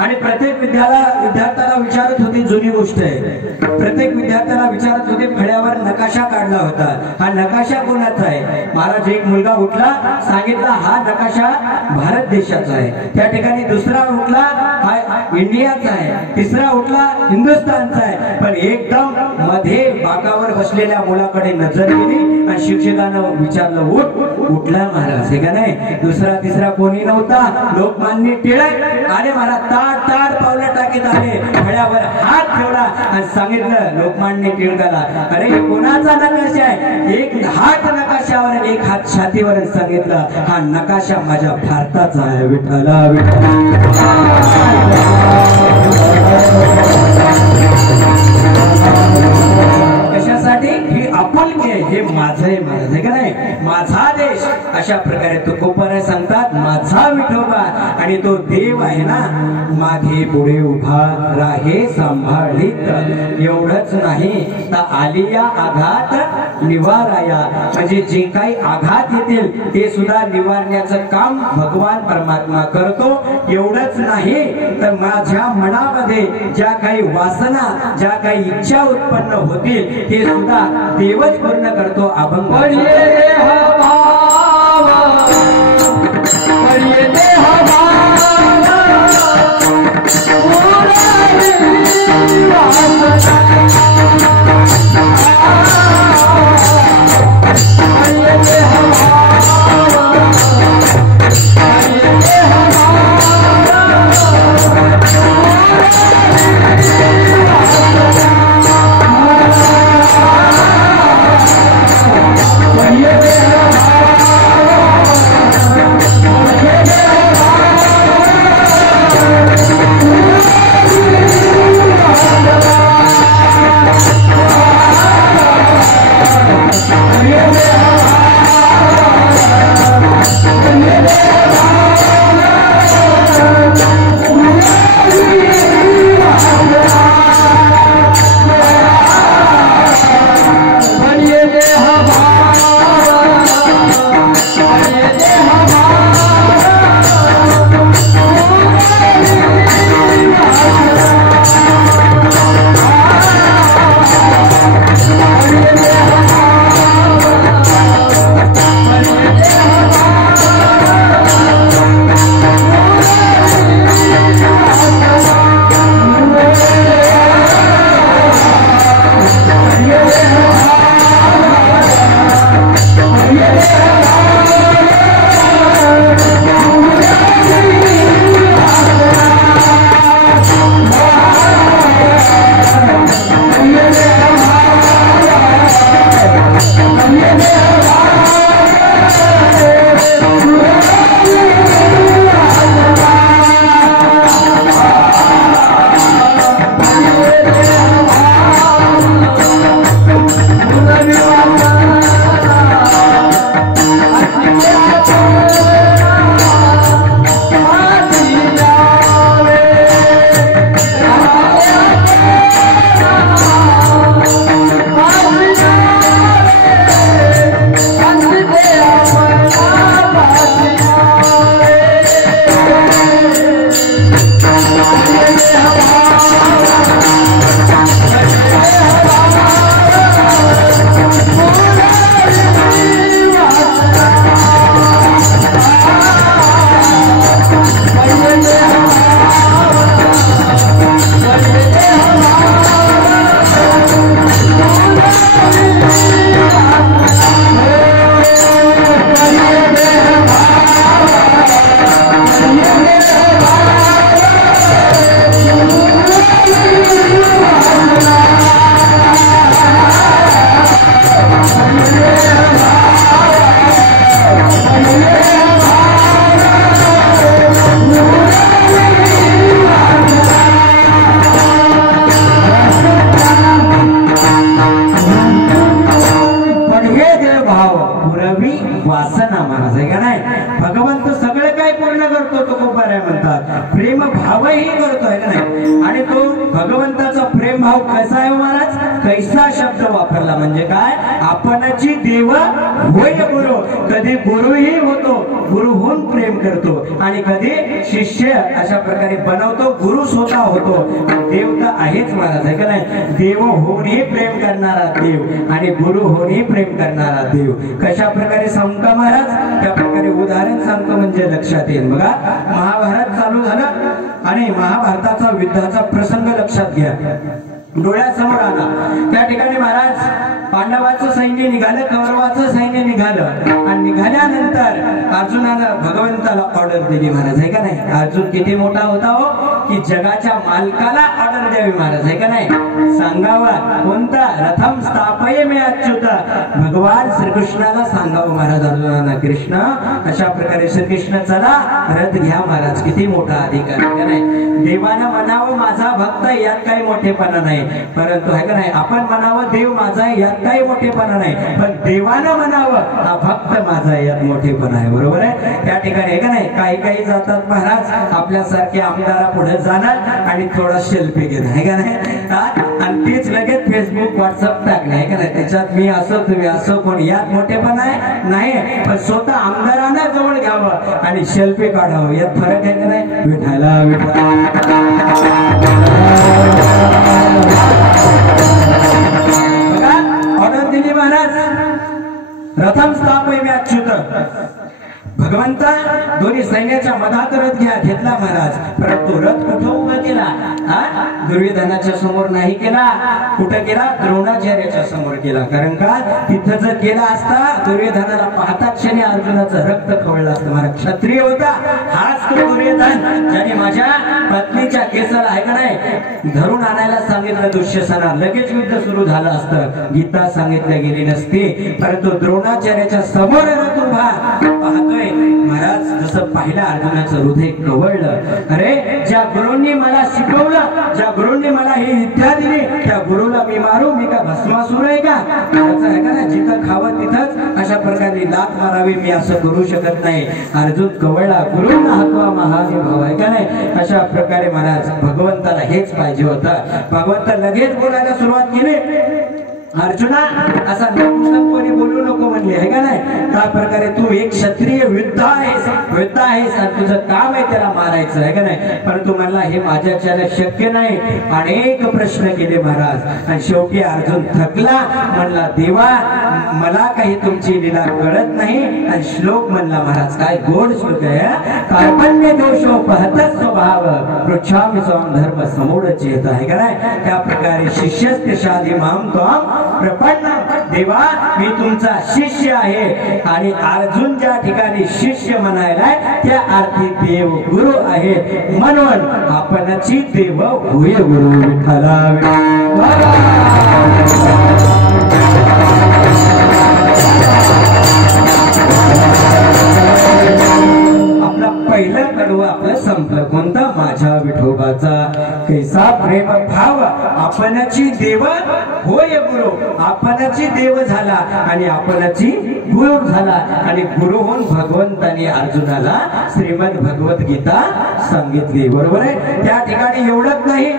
आणि प्रत्येक विद्यार्थ्याला विचारत होती, जुनी गोष्ट आहे, प्रत्येक विद्यार्थ्याला विचारत होते, फळ्यावर नकाशा काढला होता, हा नकाशा कोणाचा आहे? महाराज एक मुलगा उठला, सांगितला हा नकाशा भारत देशाचा आहे. त्या ठिकाणी दुसरा उठला, हा इंडियाचा आहे. तिसरा उठला, हिंदुस्थानचा आहे. पण एकदम मध्ये बाकावर बसलेल्या मुलाकडे नजर गेली आणि शिक्षकानं विचारलं, उठला महाराज? हे का नाही? दुसरा तिसरा कोणी नव्हता, लोकमान्य टिळक आले महाराज. ताट ताट पावलं टाकीत आले, फळ्यावर हात ठेवला आणि सांगितलं लोकमान्य टिळकाला, अरे कोणाचा नकाशा आहे? एक हात नकाशावर, एक हात छातीवर. सांगितलं हा नकाशा माझ्या भारताचा आहे. विठ्ठला विठ्ठला. कशासाठी? ही आपुलकी आहे, हे माझं आहे, माझं आहे का नाही? माझा देश. अशा प्रकारे तुकोबाराय सांगतात, माझा विठोबा. आणि तो देव आहे ना, मागे पुढे उभा राहे सांभाळीत. एवढंच नाही तर आलिया आघात निवाराया, म्हणजे जे काही आघात येतील ते सुद्धा निवारण्याचं काम भगवान परमात्मा करतो. एवढंच नाही तर माझ्या मनामध्ये ज्या काही वासना, ज्या काही इच्छा उत्पन्न होतील ते सुद्धा देवच पूर्ण करतो. अभंग वासना महाराज आहे का नाही? भगवंत सगळं काय पूर्ण करतो तुकोबाराय म्हणतात, प्रेम भावही करतोय का नाही? आणि तो भगवंताचा प्रेम प्रेम भाव कसा आहे महाराज? कैसा शब्द वापरला म्हणजे काय? आपणची देव होय गुरु. कधी गुरुही होतो, गुरुहून प्रेम करतो, आणि कधी शिष्य अशा प्रकारे बनवतो, गुरु स्वतः होतो. देव तर आहेच महाराज, आहे का नाही? देव होऊनही प्रेम करणारा देव आणि गुरु होऊनही प्रेम करणारा देव. कशा प्रकारे सांगू का महाराज? त्या प्रकारे उदाहरण सांगतो म्हणजे लक्षात येईल. बघा, महाभारत चालू झालं आणि महाभारताचा युद्धाचा प्रसंग लक्षात घ्या. डोळ्यासमोर आला. त्या ठिकाणी महाराज पांडवाचं सैन्य निघालं, कौरवाचं सैन्य निघालं, आणि निघाल्यानंतर अर्जुनानं भगवंताला ऑर्डर दिली महाराज, आहे का नाही? अर्जुन किती मोठा होता हो, की जगाच्या मालकाला ऑर्डर द्यावी महाराज, आहे का नाही? सांगावा कोणता? रथम स्थापये मे अच्युत. भगवान श्रीकृष्णाला सांगावं महाराज अर्जुनानं, कृष्ण अशा प्रकारे श्रीकृष्ण चला रथ घ्या महाराज. किती मोठा अधिकार, आहे का नाही? देवानं म्हणावं माझा भक्त, यात काही मोठेपणा नाही, परंतु आहे का नाही आपण म्हणावं देव माझा आहे, यात काही मोठेपणा नाही, पण देवानं म्हणावं हा भक्त माझा आहे, यात मोठेपणा आहे. बरोबर आहे? त्या ठिकाणी आहे का नाही? काही जातात महाराज आपल्यासारखे आमदारा पुढे जाणार आणि थोडा सेल्फी घेणार, आहे का नाही? आणि तीच लगेच फेसबुक व्हॉट्सअप टाकले, आहे का नाही? त्याच्यात मी असं तुम्ही असं, कोण यात मोठेपणा आहे नाही, पण स्वतः आमदारांना जवळ घ्यावं आणि सेल्फी काढावं, यात फरक आहे का नाही? विठाला विठा बघा, ऑर्डर दिली महाराज, रथम स्थापय मी अच्युत. भगवंता दोन्ही सैन्याच्या मधात रथ घेतला महाराज, परंतु रथ कुठं उभा केला? दुर्योधनाच्या समोर नाही केला. कुठं केला? द्रोणाचार्याच्या समोर केला. कारण का? तिथं जर केला असता दुर्योधनाला पाहता क्षणी अर्जुनाचं रक्त खवळलं असतं. महाराज क्षत्रिय होता हाच तो दुर्योधन, ज्याने माझ्या पत्नीच्या केसाला, आहे का नाही, धरून आणायला सांगितलं दुःशासनाला, लगेच युद्ध सुरू झालं असतं, गीता सांगितल्या गेली नसती. परंतु द्रोणाचार्याच्या समोर रथ उभा पाहतोय महाराज. जसं पाहिलं अर्जुनाचं हृदय कवळलं. अरे ज्या गुरूंनी मला शिकवलं, ज्या गुरूंनी मला ही विद्या दिली, त्या गुरुला मी मारू? मी का भस्मासूर आहे का? आहे का ना, जिथं खावं तिथंच अशा प्रकारे लात मारावी, मी असं करू शकत नाही. अर्जुन कवळला, गुरुंना हकवा महान भाव, आहे का नाही? अशा प्रकारे महाराज भगवंताला हेच पाहिजे होतं. भगवंत लगेच बोलायला सुरुवात केली. अर्जुना असा नपुंसकपणे बोलू नको म्हणले, आहे का नाही? त्या प्रकारे तू एक क्षत्रिय वृद्ध आहेस आणि तुझं काम आहे त्याला मारायचं, आहे का नाही? परंतु मला हे माझ्याच्याने शक्य नाही. अनेक प्रश्न केले महाराज, आणि शेवटी अर्जुन थकला. म्हणला देवा मला काही तुमची लीला कळत नाही. आणि श्लोक म्हणला महाराज, काय गोड श्लोक आहे, कार्पण्य दोषोपहत स्वभाव पृच्छामि स्वं धर्म समूढचेत, आहे का नाही? त्या प्रकारे शिष्यस्ते शादी माम त्वाम प्रपन्न. देवा मी तुमचा शिष्य आहे, आणि अर्जुन ज्या ठिकाणी शिष्य म्हणायला त्या अर्थी देव गुरु आहे, म्हणून आपणची देव होय गुरु. विठ्ठला पहिलं कडवं आपलं संपलं. कोणता? माझ्या विठोबाचा कैसा प्रेम भाव, आपणची देव होय गुरु. आपणची देव झाला आणि आपणची गुरु झाला, आणि गुरु होऊन भगवंताने अर्जुनाला श्रीमद भगवत गीता सांगितली. बरोबर आहे? त्या ठिकाणी एवढंच नाही,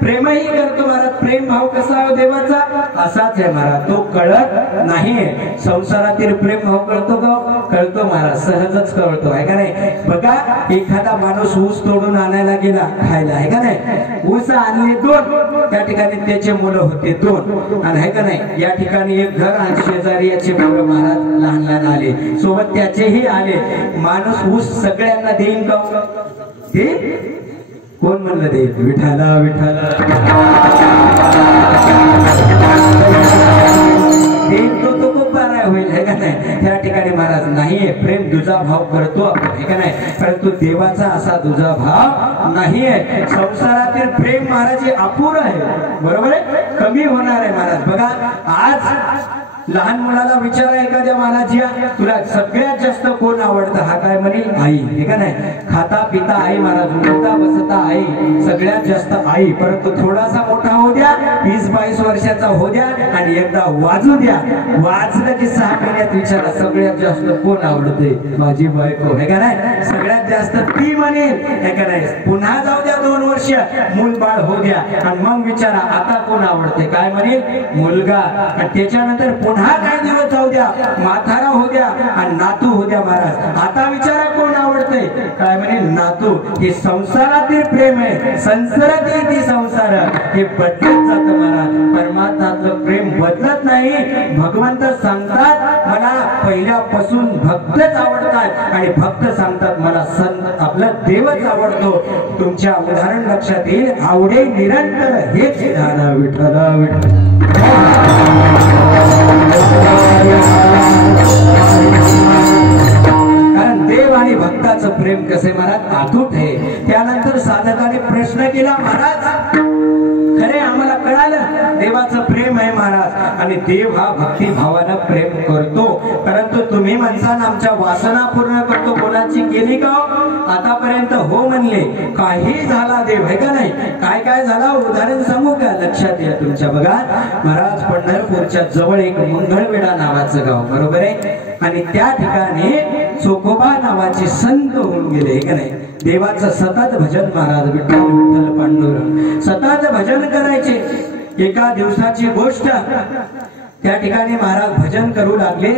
प्रेमही करतो महाराज. प्रेम भाव कसा देवाचा? असाच आहे महाराज, तो कळत नाही. संसारातील प्रेम भाव कळतो का? कळतो महाराज, सहजच कळतो, आहे का नाही? बघा एखादा माणूस ऊस तोडून आणायला गेला खायला, आहे का नाही? ऊस आणले 2, त्या ठिकाणी त्याचे मुलं होते 2, आणि आहे का नाही? या ठिकाणी एक घर आणि शेजारी याचे मुलं महाराज लहान लहान आले, सोबत त्याचेही आले. माणूस ऊस सगळ्यांना देईन का? ते कोण म्हणलं देईल? विठाला विठाला देईन तो खूप बरा होईल, आहे का नाही? त्या ठिकाणी महाराज नाहीये. प्रेम दुजा भाव करतो आपण, आहे का नाही? परंतु देवाचा असा दुजा भाव नाहीये. संसारातील प्रेम महाराज हे अपुरं आहे. बरोबर आहे? कमी होणार आहे महाराज. बघा आज लहान मुलाला विचारा एखाद्या महाराज, तुला सगळ्यात जास्त कोण आवडतं? हा काय म्हणेल? आई, हे का नाही? खाता पिता आई महाराज, उठता बसता आई, सगळ्यात जास्त आई. परंतु थोडासा मोठा होऊ द्या, 20-22 वर्षाचा होऊ द्या, आणि एकदा वाजू द्या. वाजलं की 6 महिन्यात विचारा सगळ्यात जास्त कोण आवडते? माझी बायको, हे का नाही? सगळ्यात जास्त ती म्हणेल, हे का नाही? पुन्हा जाऊ द्या 2 वर्ष, वर्ष मूल बाळ होऊ द्या आणि मग विचारा आता कोण आवडते, काय म्हणेल मुलगा, आणि त्याच्यानंतर पुन्हा काही दिवस जाऊ द्या म्हातारा होऊ द्या आणि नातू होऊ द्या महाराज, आता विचारा कोण आवडते, काय म्हणेल नातू. हे संसारातील प्रेम आहे, संसारातील ती संसार हे बदलत जात महाराज. परमात्म्यातलं प्रेम बदलत नाही. भगवंत सांगतात मला पहिल्यापासून भक्तच आवडतात आणि भक्त सांगतात मला संत आपला देवच आवडतो. तुमच्या उदाहरण लक्षात येईल. आवडे निरंतर हेच विठ्ठला विठ्ठल. कारण देव आणि भक्ताचं प्रेम कसे महाराज अतूट आहे. त्यानंतर साधकाने प्रश्न केला, महाराज खरे आम्हाला कळालं देवाचं प्रेम आहे महाराज आणि देव हा भक्ती भावानं प्रेम करतो, परंतु तुम्ही म्हणसान आमच्या वासना पूर्ण करतो, कोणाची केली का आतापर्यंत हो म्हणले, काही झाला देव आहे का नाही, काय काय झाला उदाहरण सांगू का, लक्षात या तुमच्या. बघा महाराज पंढरपूरच्या जवळ एक मंगळवेढा नावाचं गाव बरोबर आहे आणि त्या ठिकाणी चोखोबा नावाचे संत होऊन गेले का नाही. देवाचं सतत भजन महाराज विठ्ठल विठ्ठल पांडुरंग सतत भजन करायचे. एका दिवसाची गोष्ट त्या ठिकाणी महाराज भजन करू लागले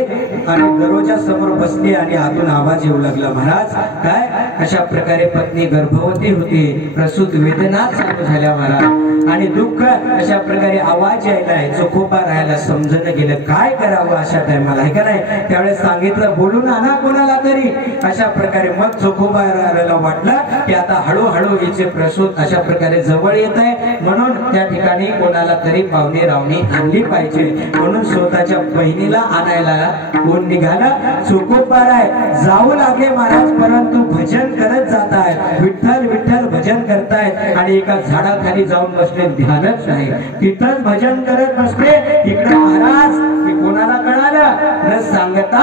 आणि दरवाजा समोर बसले आणि आतून आवाज येऊ लागला, महाराज काय अशा प्रकारे पत्नी गर्भवती होती, प्रसूत वेदना चालू झाल्या महाराज आणि दुःख अशा प्रकारे आवाज यायलाय. चोखोबा राहायला समजणं गेलं काय करावं अशा टायमाला आहे का नाही. त्यावेळेस सांगितलं बोलून आणा कोणाला तरी अशा प्रकारे. मग चोखोबा राहायला वाटलं की आता हळूहळू हिचे प्रसूत अशा प्रकारे जवळ येत आहे, म्हणून त्या ठिकाणी कोणाला तरी पाहुणे रावणी आणली पाहिजे, म्हणून स्वतःच्या बहिणीला आणायला कोण निघाला, चोखोबाराय जाऊ लागले महाराज. परंतु भजन करत जात आहेत, विठ्ठल विठ्ठल भजन करतायत आणि एका झाडाखाली जाऊन बसले, ध्यानच नाही, तिथंच भजन करत बसले. इकडे महाराज कोणाला कळालं न सांगता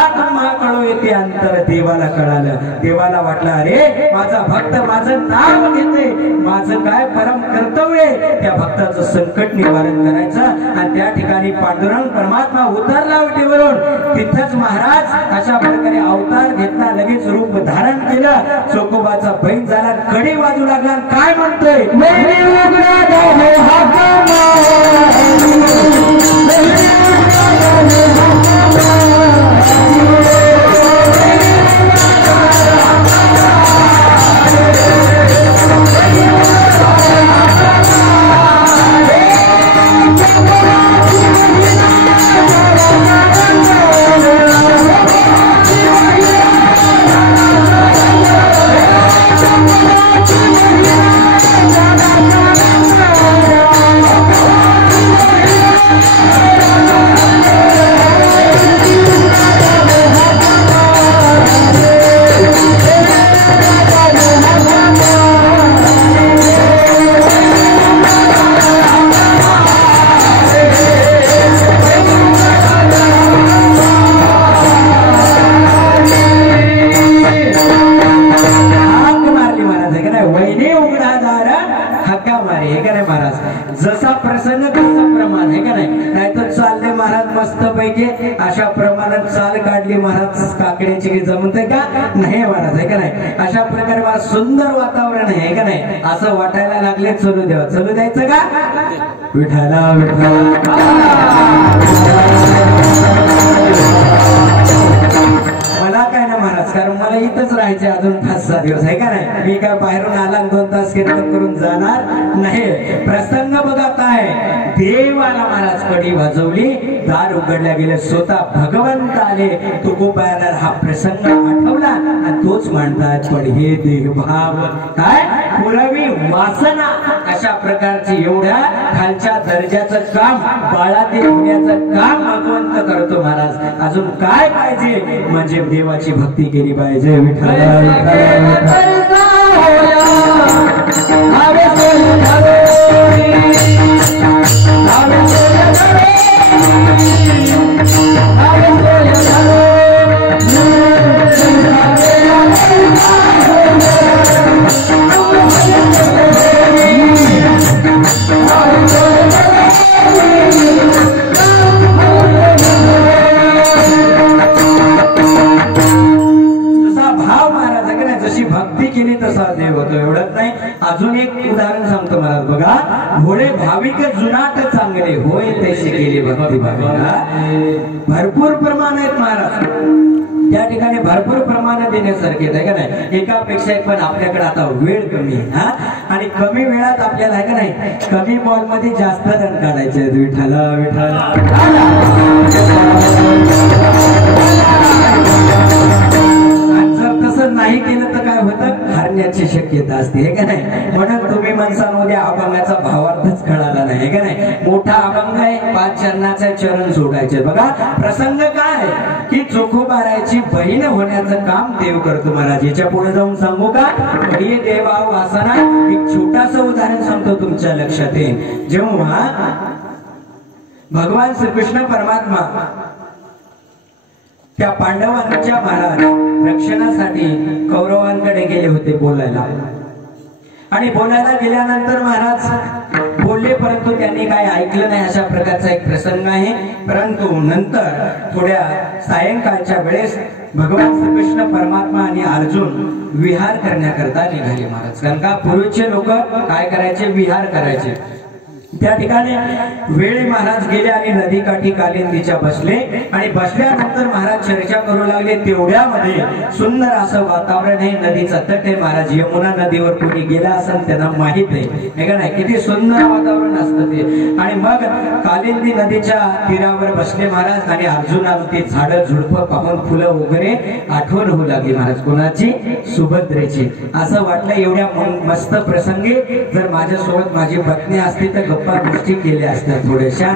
कळू येते अंतर देवाला कळालं. देवाला वाटलं अरे माझा भक्त माझं नाव घेते, माझं काय परम कर्तव्य आहे त्या भक्ताचं संकट निवारण करायचं. आणि त्या ठिकाणी पांडुरंग परमात्मा उतरला विटेवरून, तिथंच महाराज अशा प्रकारे अवतार घेतला, लगेच रूप धारण केलं. चोखोबाचा बैल झाला, कडी वाजू लागला, काय म्हणतोय जसा प्रसंग तसा प्रमाण आहे का नाही. नाहीतर चालले महाराज मस्त पैकी अशा प्रमाणात चाल काढली महाराज काकड्याची की जमते का नाही महाराज आहे का नाही. अशा प्रकारे मला सुंदर वातावरण आहे का नाही, असं वाटायला लागले चलू द्यावा, चलू द्यायचं का विठाला मला काय ना महाराज, कारण मला इथंच राहायचे अजून 5-6 दिवस आहे का नाही. मी काय बाहेरून आला 2 तास कीर्तन करून जाणार नाही. प्रसंग बघा काय, देवाला महाराज कडी वाजवली, दार उघडल्या गेले, स्वतः भगवंत आले. तुकोबाला हा प्रसंग आठवला आणि तोच म्हणतात पण हे देहभाव काय पुरवी वासना अशा प्रकारची एवढ्या खालच्या दर्जाचं काम बाळातील होण्याचं काम भगवंत करतो महाराज. अजून काय पाहिजे म्हणजे देवाची भक्ती केली पाहिजे. तसा देव होतो एवढंच नाही. एक उदाहरण सांगतो महाराज बघा, भोळे भाविक जुनाट चांगले होय तैसे गेले भक्ती भावी. भरपूर प्रमाण आहेत महाराज त्या ठिकाणी, भरपूर प्रमाणात देण्यासारखे आहे का नाही, एकापेक्षा एक. पण आपल्याकडे आता वेळ कमी आहे हा, आणि कमी वेळात आपल्याला आहे का नाही, कमी बॉल मध्ये जास्त रन काढायचे आहेत. विठाला विठाला. तसं नाही केलं तर काय होतं, हारण्याची शक्यता असते हे का नाही. म्हणून तुम्ही माणसांमध्ये अभंगाचा भावार्थच कळाला नाही का नाही. मोठा अभंग आहे, 5 चरणाचे चरण सोडायचे. बघा प्रसंग काय की चोखोबाराची बहीण होण्याचं काम देव करतो महाराज. याच्या पुढे जाऊन सांगू का, हे देवा वासना. एक छोटासा उदाहरण सांगतो तुमच्या लक्षात येईल. जेव्हा भगवान श्रीकृष्ण परमात्मा त्या पांडवांच्या महाराज रक्षणासाठी कौरवांकडे गेले होते बोलायला, आणि बोलायला गेल्यानंतर महाराज बोलले परंतु त्यांनी काय ऐकलं नाही. अशा प्रकारचा एक प्रसंग आहे. परंतु नंतर थोड्या सायंकाळच्या वेळेस भगवान श्रीकृष्ण परमात्मा आणि अर्जुन विहार करण्याकरता निघाले महाराज. कारण का पूर्वीचे लोक काय करायचे, विहार करायचे. त्या ठिकाणी वेळी महाराज गेले आणि नदीकाठी कालिंदीच्या बसले, आणि बसल्यानंतर महाराज चर्चा करू लागले. तेवढ्यामध्ये सुंदर असं वातावरण आहे, नदीचा तट आहे महाराज. यमुना नदीवर कोणी गेला असेल त्यांना माहित आहे का नाही, किती सुंदर वातावरण असतं ते. आणि मग कालिंदी नदीच्या तीरावर बसले महाराज, आणि अर्जुनाला ते झाडं झुडपं पाहून फुलं वगैरे आठवण होऊ लागली महाराज. कोणाची, सुभद्रेची. असं वाटलं एवढ्या मस्त प्रसंगी जर माझ्यासोबत माझी पत्नी असती तर गप्पा गोष्टी केल्या असत्या थोड्याशा.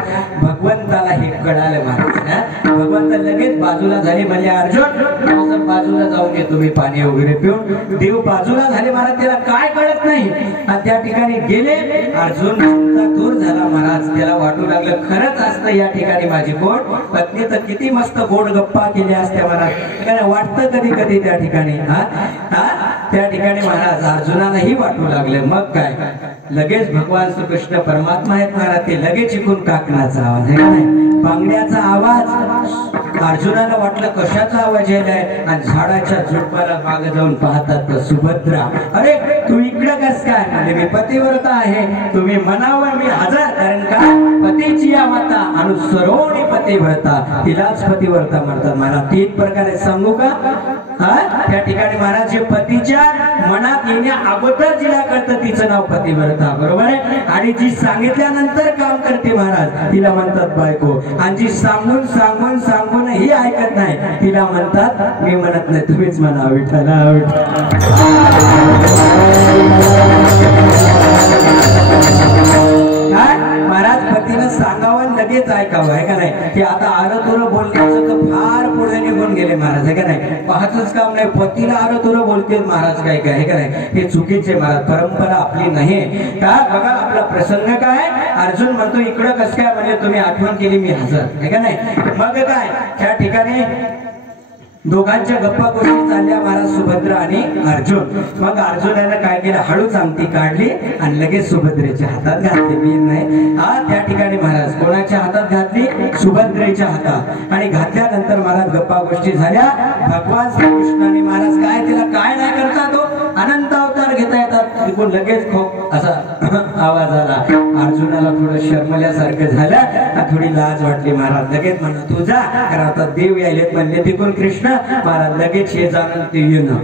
भगवंताला हे कळालं महाराज. भगवंत लगेच बाजूला झाले, म्हणजे अर्जुन बाजूला जाऊन घे तुम्ही पाणी वगैरे पिऊन. देव बाजूला झाले महाराज, त्याला काय कळत नाही. आणि त्या ठिकाणी गेले. अर्जुन दूर झाला महाराज. त्याला वाटू लागलं खरंच असतं या ठिकाणी माझी गोड पत्नी तर किती मस्त गोड गप्पा केल्या असत्या महाराज. वाटतं कधी कधी त्या ठिकाणी त्या ठिकाणी महाराज अर्जुनालाही वाटू लागलं. मग काय, लगेच भगवान श्रीकृष्ण परमात्मा आहेत महाराज, ते लगेच इकून काकणाचा आवाज आहे का नाही, बांगड्याचा आवाज. अर्जुनाला वाटलं कशाचा आवाज येलाय, आणि झाडाच्या झुडपाला मागे जाऊन पाहतात तर सुभद्रा. अरे तू इकडं कस काय, म्हणजे मी पतिव्रता आहे, तुम्ही मनावर मी हजर. कारण का पतीची या माता अनुसरोणी पतिव्रता, तिलाच पतिव्रता म्हणतात महाराज. 3 प्रकारे सांगू का. त्या ठिकाणी महाराज जे पतीच्या मनात येण्या अगोदर जिला कळतं तिचं नाव पतिव्रता, बरोबर आहे. आणि जी सांगितल्यानंतर काम करते महाराज तिला म्हणतात बायको. आणि जी सांगून सांगून सांगून ही ऐकत नाही तिला म्हणतात, मी म्हणत नाही तुम्हीच म्हणा विठ्ठला महाराज. पतीनं सांगावं लगेच ऐकावं आहे का नाही. ते आता आरं तुरं बोलण्याचं तर फार पुढे निघून गेले महाराज आहे का नाही. पाहतच काम नाही, पतीला आरं तुरं बोलते महाराज काय काय आहे का नाही. हे चुकीचे महाराज, परंपरा आपली नाही का. बघा आपला प्रसंग काय, अर्जुन म्हणतो इकडं कस काय, म्हणजे तुम्ही आठवण केली मी हजर आहे का नाही. मग काय त्या ठिकाणी दोघांच्या गप्पा गोष्टी चालल्या महाराज, सुभद्रा आणि अर्जुन. मग अर्जुनानं काय केलं, हळूच अंगठी काढली आणि लगेच सुभद्रेच्या हातात घातली. मी नाही त्या ठिकाणी महाराज कोणाच्या हातात घातली, सुभद्रेच्या हातात. आणि घातल्यानंतर महाराज गप्पा गोष्टी झाल्या. भगवान श्रीकृष्णाने महाराज काय तिला काय नाही करता, तो अनंत अवतार घेता येतात. तिकडून लगेच खोक असा आवाज आला. अर्जुनाला थोडं शर्मल्यासारखं झालं, थोडी लाज वाटली महाराज. लगेच म्हणलं तू जा, कारण आता देव यायलेत म्हणले. तिकडून कृष्ण महाराज लगेच हे जाणं ते येणं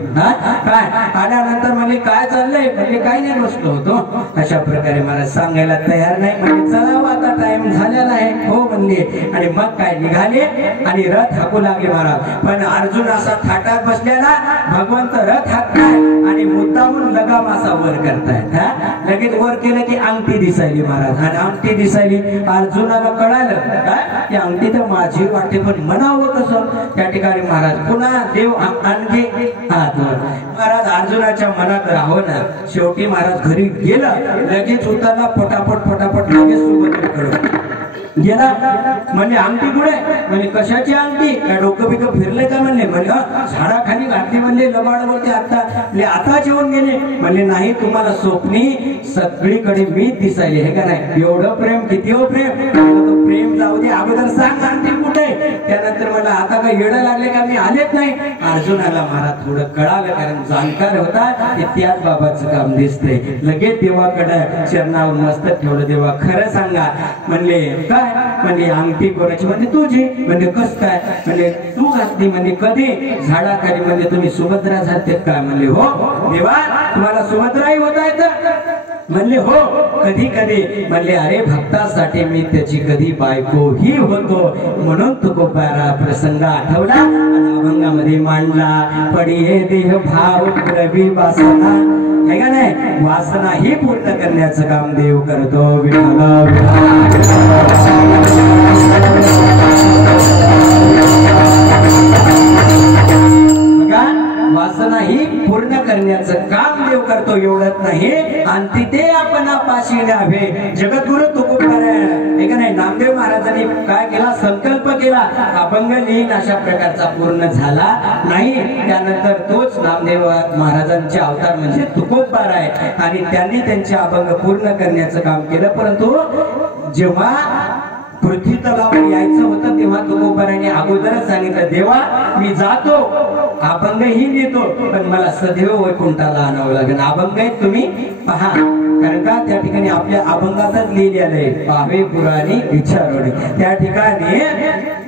काय. आल्यानंतर म्हणजे काय चाललंय, म्हणजे काही नाही बसलो होतो. अशा प्रकारे महाराज सांगायला तयार नाही. म्हणजे चला आता टाइम झालेला आहे हो म्हणले. आणि मग काय निघाले आणि रथ हाकू लागले महाराज. पण अर्जुन असा थाटात बसलेला, भगवंत रथ हाकताय आणि मुद्दामून लगाम असा वर करतायत. लगेच वर केलं की अंगठी दिसायली महाराज. आणि अंगठी दिसायली, अर्जुनाला कळालं काय की अंगठी तर माझी वाटते, पण म्हणावं कसं. त्या ठिकाणी महाराज पुन्हा देव आणखी हात वर. महाराज अर्जुनाच्या मनात राहो ना. शेवटी महाराज घरी गेलं, लगेच उतरला, पटापट पटापट लगेच सुभद्रेकडे गेला म्हणजे अंगठी कुठे म्हणजे कशाची अंगठी काय डोकं बिकं फिरले का म्हणले म्हणजे झाडाखाली घातली म्हणले लबाडवरती आता जेवण गेले म्हणले नाही तुम्हाला स्वप्नी सगळीकडे मीच दिसायले हे का नाही एवढं प्रेम किती हो प्रेम प्रेम जाऊ दे अगोदर सांग अंगठी कुठे त्यानंतर मला आता काय येडं लागले का मी आलेच नाही अर्जुनाला मला थोडं कळालं कारण जाणकार होता ते त्याच बाबाचं काम दिसते लगेच देवाकडे चरणावर मस्तक ठेवलं देवा खरं सांगा म्हणले काय म्हणजे अंगठी कोणाची म्हणजे तुझी म्हणजे कस काय म्हणजे तू घातली म्हणजे कधी झाडाखाली म्हणजे तुम्ही सुभद्रा झालते काय म्हणले हो देवा तुम्हाला सुभद्राही होता येतं म्हणले हो कधी कधी म्हणले अरे भक्तासाठी मी त्याची कधी बायको ही होतो म्हणून तुकोबारा प्रसंग आठवला आणि अभंगामध्ये मांडला पडिये देह भाव रवी वासना आहे का नाही वासना ही पूर्ण करण्याचं काम देव करतो वासना ही पूर्ण करण्याचं काम देव करतो एवढंच नाही आणि तिथे आपण पाशी न्यावे जगद्गुरु तुकोबारायण एक नाही नामदेव महाराजांनी काय केला संकल्प केला अभंग लिहिण अशा प्रकारचा पूर्ण झाला नाही त्यानंतर तोच नामदेव महाराजांचे अवतार म्हणजे तुकोबार आहे आणि त्यांनी त्यांचे अभंग पूर्ण करण्याचं काम केलं परंतु जेव्हा पृथ्वी तलावर यायचं होतं तेव्हा तुकोबाराने अगोदरच सांगितलं देवा मी जातो अभंगही नेतो पण मला सदैव वैकुंठाला आणावं लागेल अभंग आहेत तुम्ही पहा कारण का त्या ठिकाणी आपल्या अभंगातच लिहिलेलं आहे पावे पुराणी विचारवणे त्या ठिकाणी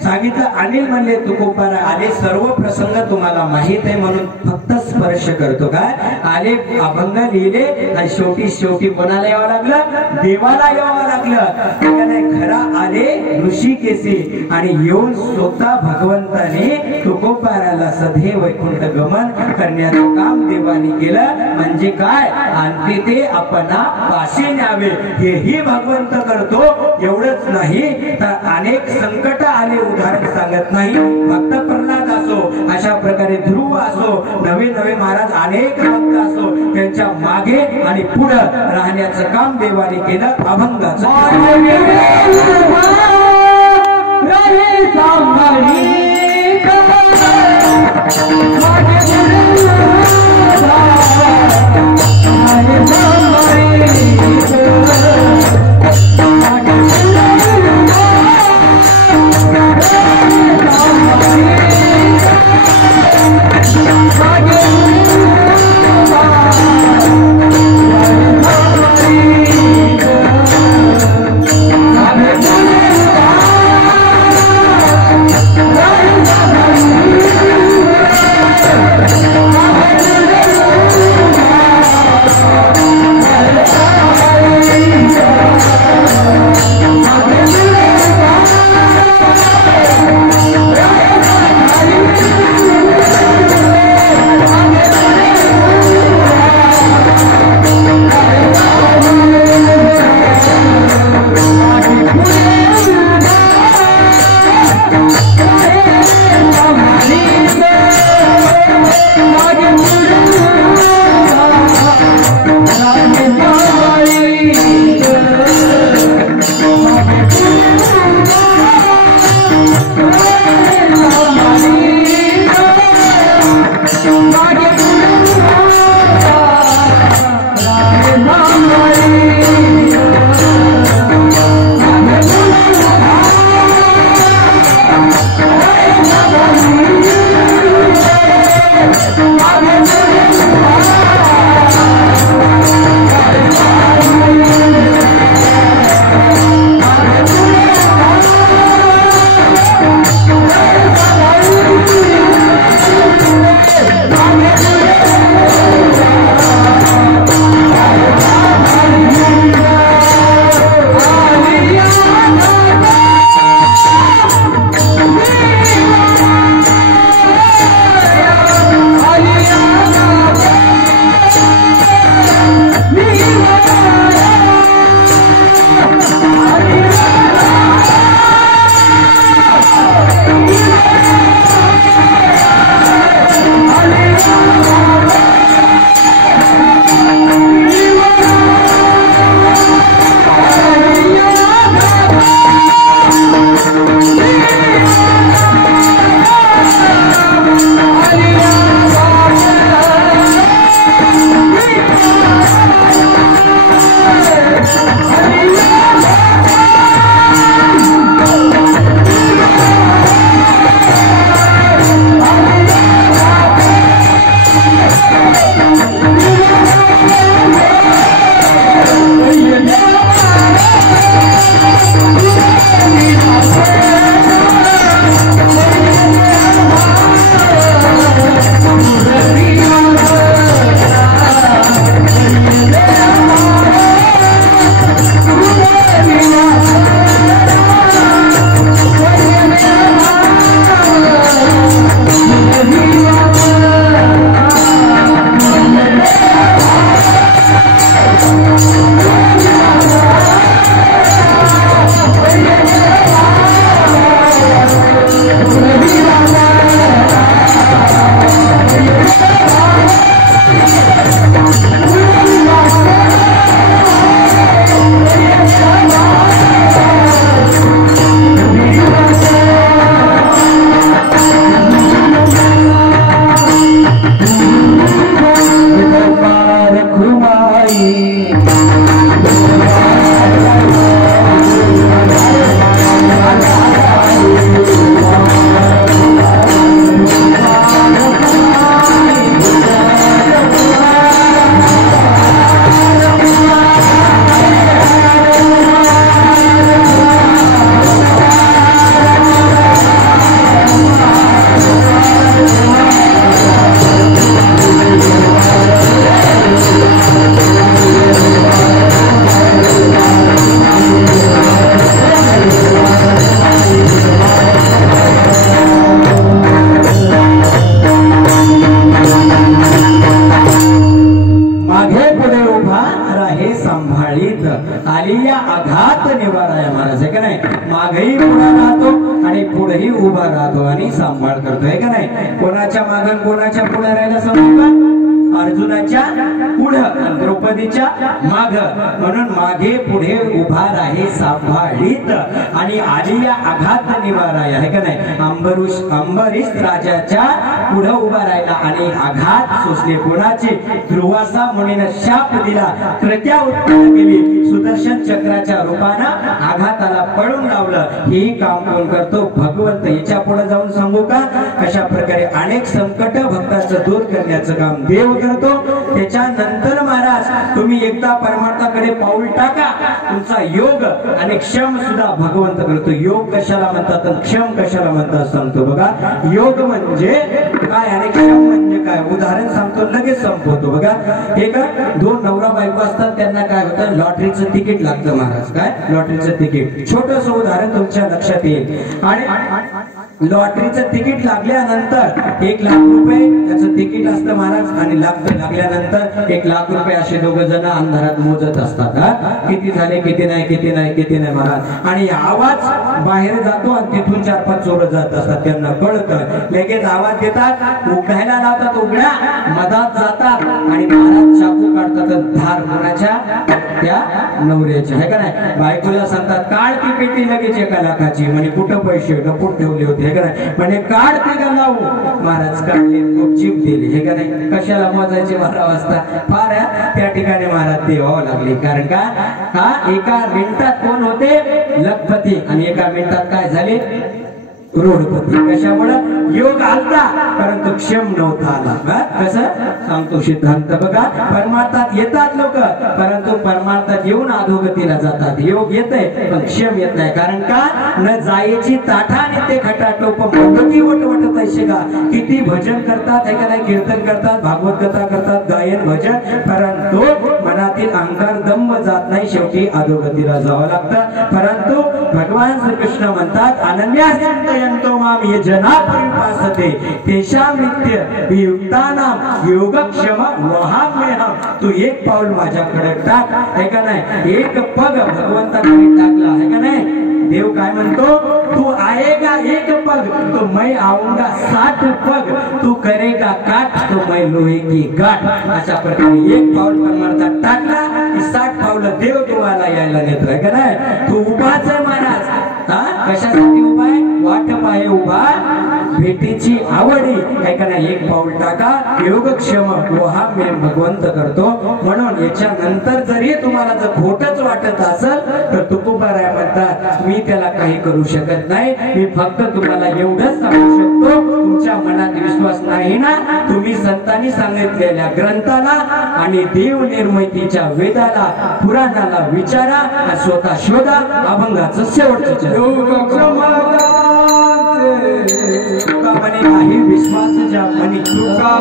सांगितलं अनिल म्हणले तुकोबारा आले सर्व प्रसंग तुम्हाला माहित आहे म्हणून फक्त स्पर्श करतो काय आले अभंग लिहिले आणि शेवटी कोणाला यावं लागलं देवाला यावं लागलं खरा आले ऋषिकेशी आणि येऊन स्वतः भगवंताने तुकोबाराला सदैव वैकुंठ गमन करण्याचं काम देवाने केलं म्हणजे काय आणि ते आपण पाशी न्यावे हेही भगवंत करतो एवढंच नाही तर अनेक संकट आले उदाहरण सांगत नाही भक्त प्रल्हाद असो अशा प्रकारे ध्रुव असो नवे महाराज अनेक भक्त असो त्यांच्या मागे आणि पुढे राहण्याचं काम देवाने केलं अभंगाचं सांभाळीत आलिया आघात निवाराया महाराज आहे का नाही. मागही पुढा राहतो आणि पुढेही उभा राहतो आणि सांभाळ करतो आहे का नाही. कोणाच्या मागं कोणाच्या पुढे राहायला सांगू का. अर्जुनाच्या पुढं द्रौपदीच्या माग म्हणून मागे पुढे उभा राहे सांभाळीत आणि आलिया आघात निवाराय आहे का नाही. अंबरीश राजाच्या पुढे उभा राहिला आणि आघात सोसले. कोणाचे ध्रुवासा मुनीने शाप दिला, कृत्या उत्पन्न केली, सुदर्शन चक्राच्या रूपानं आघाताला पळून लावलं. हे काम कोण करतो. भगवंत. याच्या पुढे जाऊन सांगू का कशा प्रकारे अनेक संकट भक्ताचं दूर करण्याचं काम देव करतो. त्याच्यानंतर महाराज तुम्ही एकदा परमार्थाकडे पाऊल टाका, तुमचा योग आणि क्षम सुद्धा भगवंत करतो. योग कशाला म्हणतात क्षम कशाला म्हणतात सांगतो बघा. योग म्हणजे काय आणि क्षम म्हणजे काय उदाहरण सांगतो लगेच संपवतो बघा. एक दोन नवरा बायको असतात त्यांना काय होतं लॉटरीचं तिकीट लागतं महाराज. काय लॉटरीचं तिकीट. छोटस उदाहरण तुमच्या लक्षात येईल. आणि लॉटरीचं तिकीट लागल्यानंतर 1 लाख रुपये त्याचं तिकीट असतं महाराज आणि लागल्यानंतर 1 लाख रुपये असे दोघं जण अंधारात मोजत असतात. किती झाले किती नाही किती नाही किती नाही महाराज. आणि आवाज बाहेर जातो आणि तिथून 4-5 चोर जात असतात. त्यांना कळतं लगेच आवाज देतात, उघडायला लावतात, उघड्या मधात जातात आणि महाराज चाकू काढतात. धार कोणाच्या त्या नवऱ्याची आहे का नाही. बायकोला सांगतात काढ ती पेटी लगेच 1 लाखाची. म्हणजे कुठं पैसे लपून ठेवले होते हे का नाही. म्हणजे काढ ती का लावू. महाराज काढले, खूप जीप दिली हे का नाही. कशाला मोजायचे 12 वाजता फार त्या ठिकाणी महाराज ते व्हावं लागले. कारण का हा एका मिनिटात कोण होते लखपती आणि एका मिनिटात काय झाले करोडपती. कशामुळे योग आलता परंतु क्षम नव्हता आला. कसं सांगतो सिद्धांत बघा. परमार्थात येतात लोक परंतु परमार्थात येऊन अधोगतीला जातात. योग येतंय पण क्षम येत नाही. कारण का न जायची ताठाने ते खटाटोप मोदकी वटवट तैसे का. किती भजन करतात हे का नाही, कीर्तन करतात, भागवत कथा करतात, गायन भजन, परंतु मनातील अहंकार दंभ जात नाही. शेवटी अधोगतीला जावं लागतं. परंतु भगवान श्रीकृष्ण म्हणतात अनन्यास माम ये जना परिपासते तेषां नित्य वियुक्तानां योगक्षम वहाम्यहं. तू एक पाऊल माझ्याकडे टाक है का नाही. एक पग भगवंताकडे टाकला है का नाही. देव काय म्हणतो तू आएगा एक पग तो मैं आऊंगा 60 पग. तू करेगा काट तो मैं लोहे की गाठ. अशा प्रकारे एक पाऊल परमार्थात टाकला की 60 पावलं देव तुम्हाला यायला नेतो है का नाही. तू उभाच आहे महाराज. कशासाठी उभा आहे. वाटप आहे उभा भेटीची आवडी है का नाही. एक पाऊल टाका योगक्षम वहा मी भगवंत करतो. म्हणून याच्या नंतर जरी तुम्हाला जर खोटच वाटत असेल तर तुकोबाराय म्हणतात मी त्याला काही करू शकत नाही. मी फक्त तुम्हाला एवढंच सांगू शकतो तुमच्या मनात विश्वास नाही ना तुम्ही संतांनी सांगितलेल्या ग्रंथाला आणि देव निर्मितीच्या वेदाला पुराणाला विचारा स्वतः शोधा. अभंगाचं शेवटचं काही विश्वास ज्या म्हणे तुका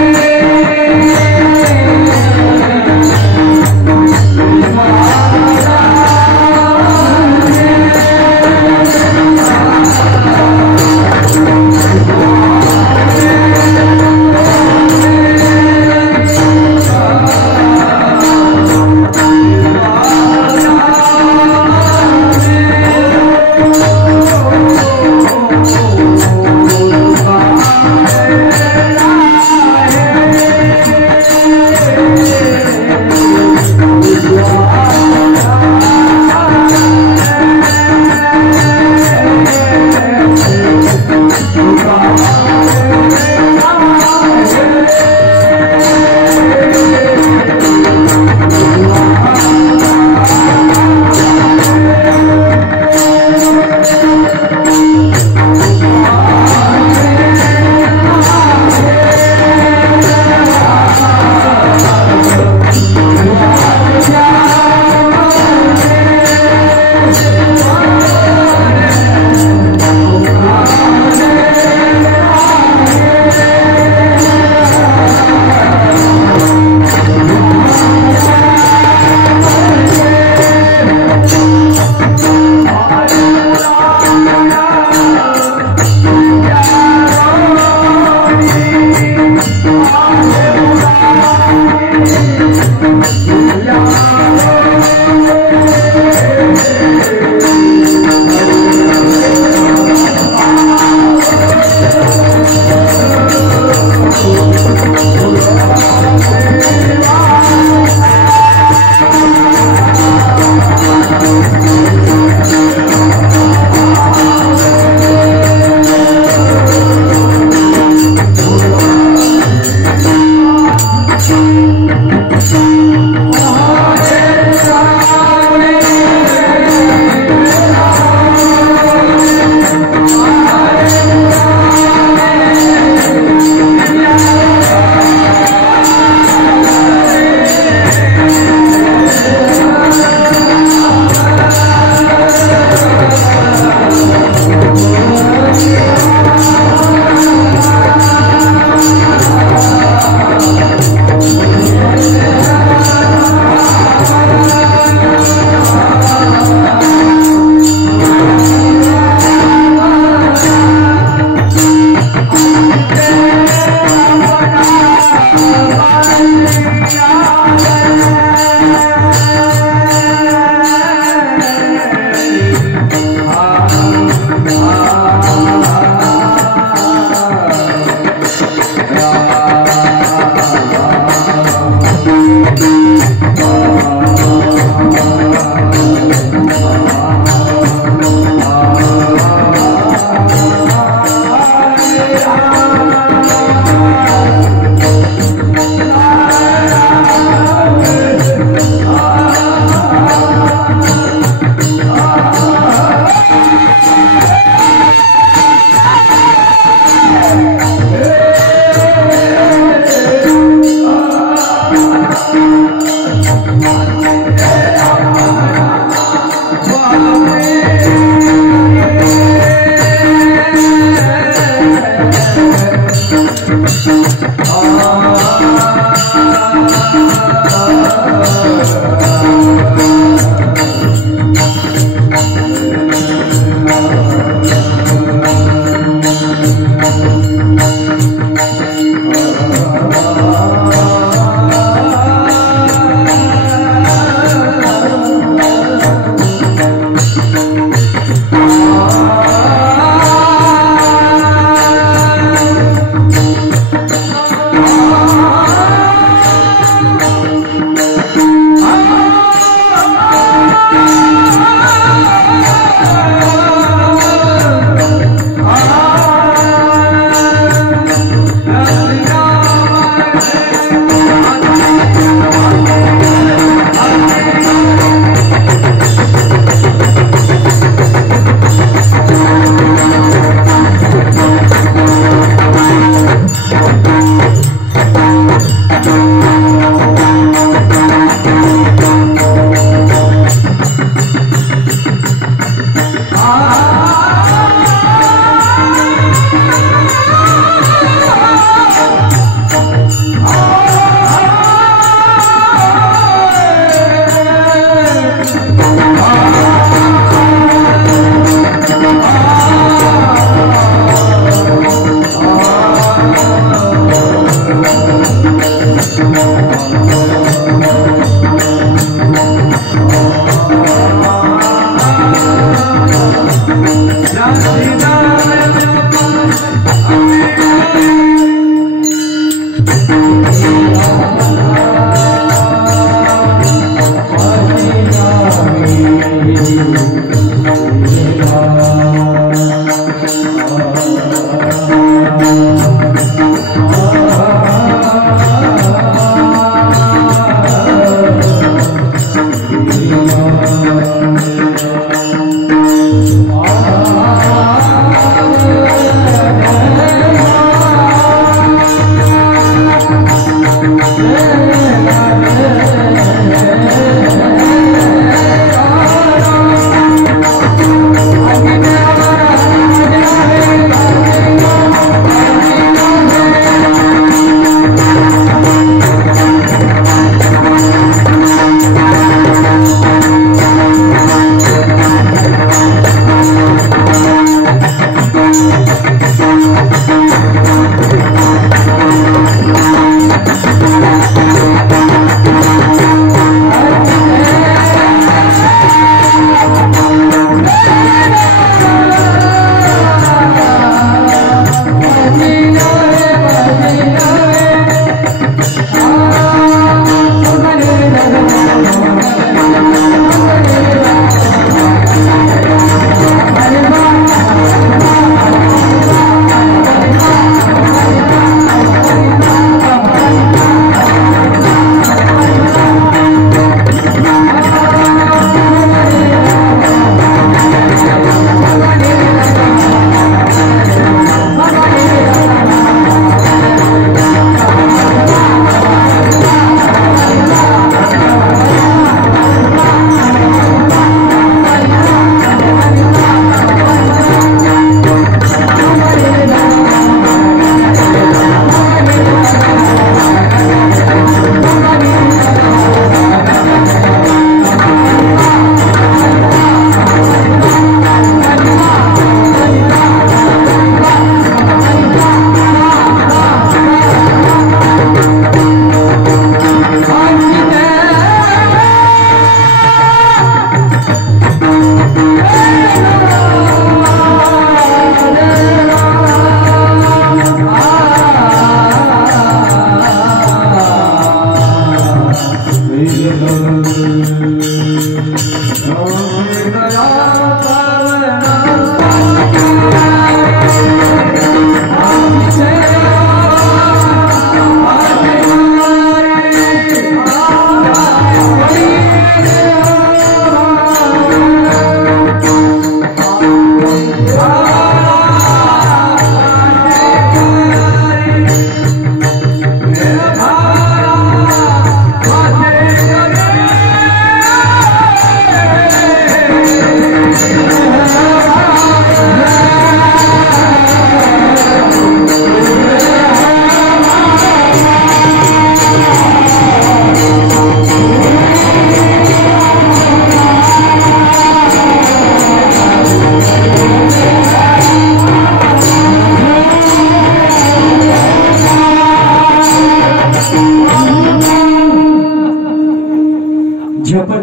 Yeah.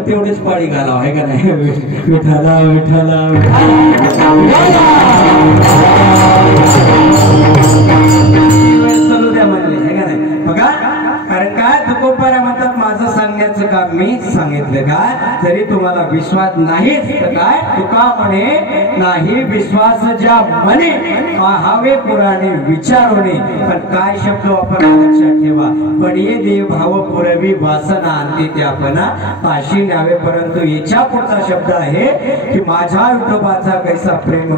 तेवढेच पाळी घालावं आहे का नाही विठाला विठाला चलू द्या म्हणले आहे का नाही बघा कारण काय तुकोबारा म्हणतात माझं सांगण्याचं काम मी सांगितलं काय तरी तुम्हाला विश्वास नाहीच तर काय तुका म्हणे नाही विश्वास ज्या म्हणे पाहावे पुराणे विचारोने पण काय शब्द वापरला लक्षात ठेवा पण ये देव भाव पुरवी वासना आणते ते आपण पाशी न्यावे परंतु याच्या पुढचा शब्द आहे की माझ्या विठोबाचा कैसा प्रेम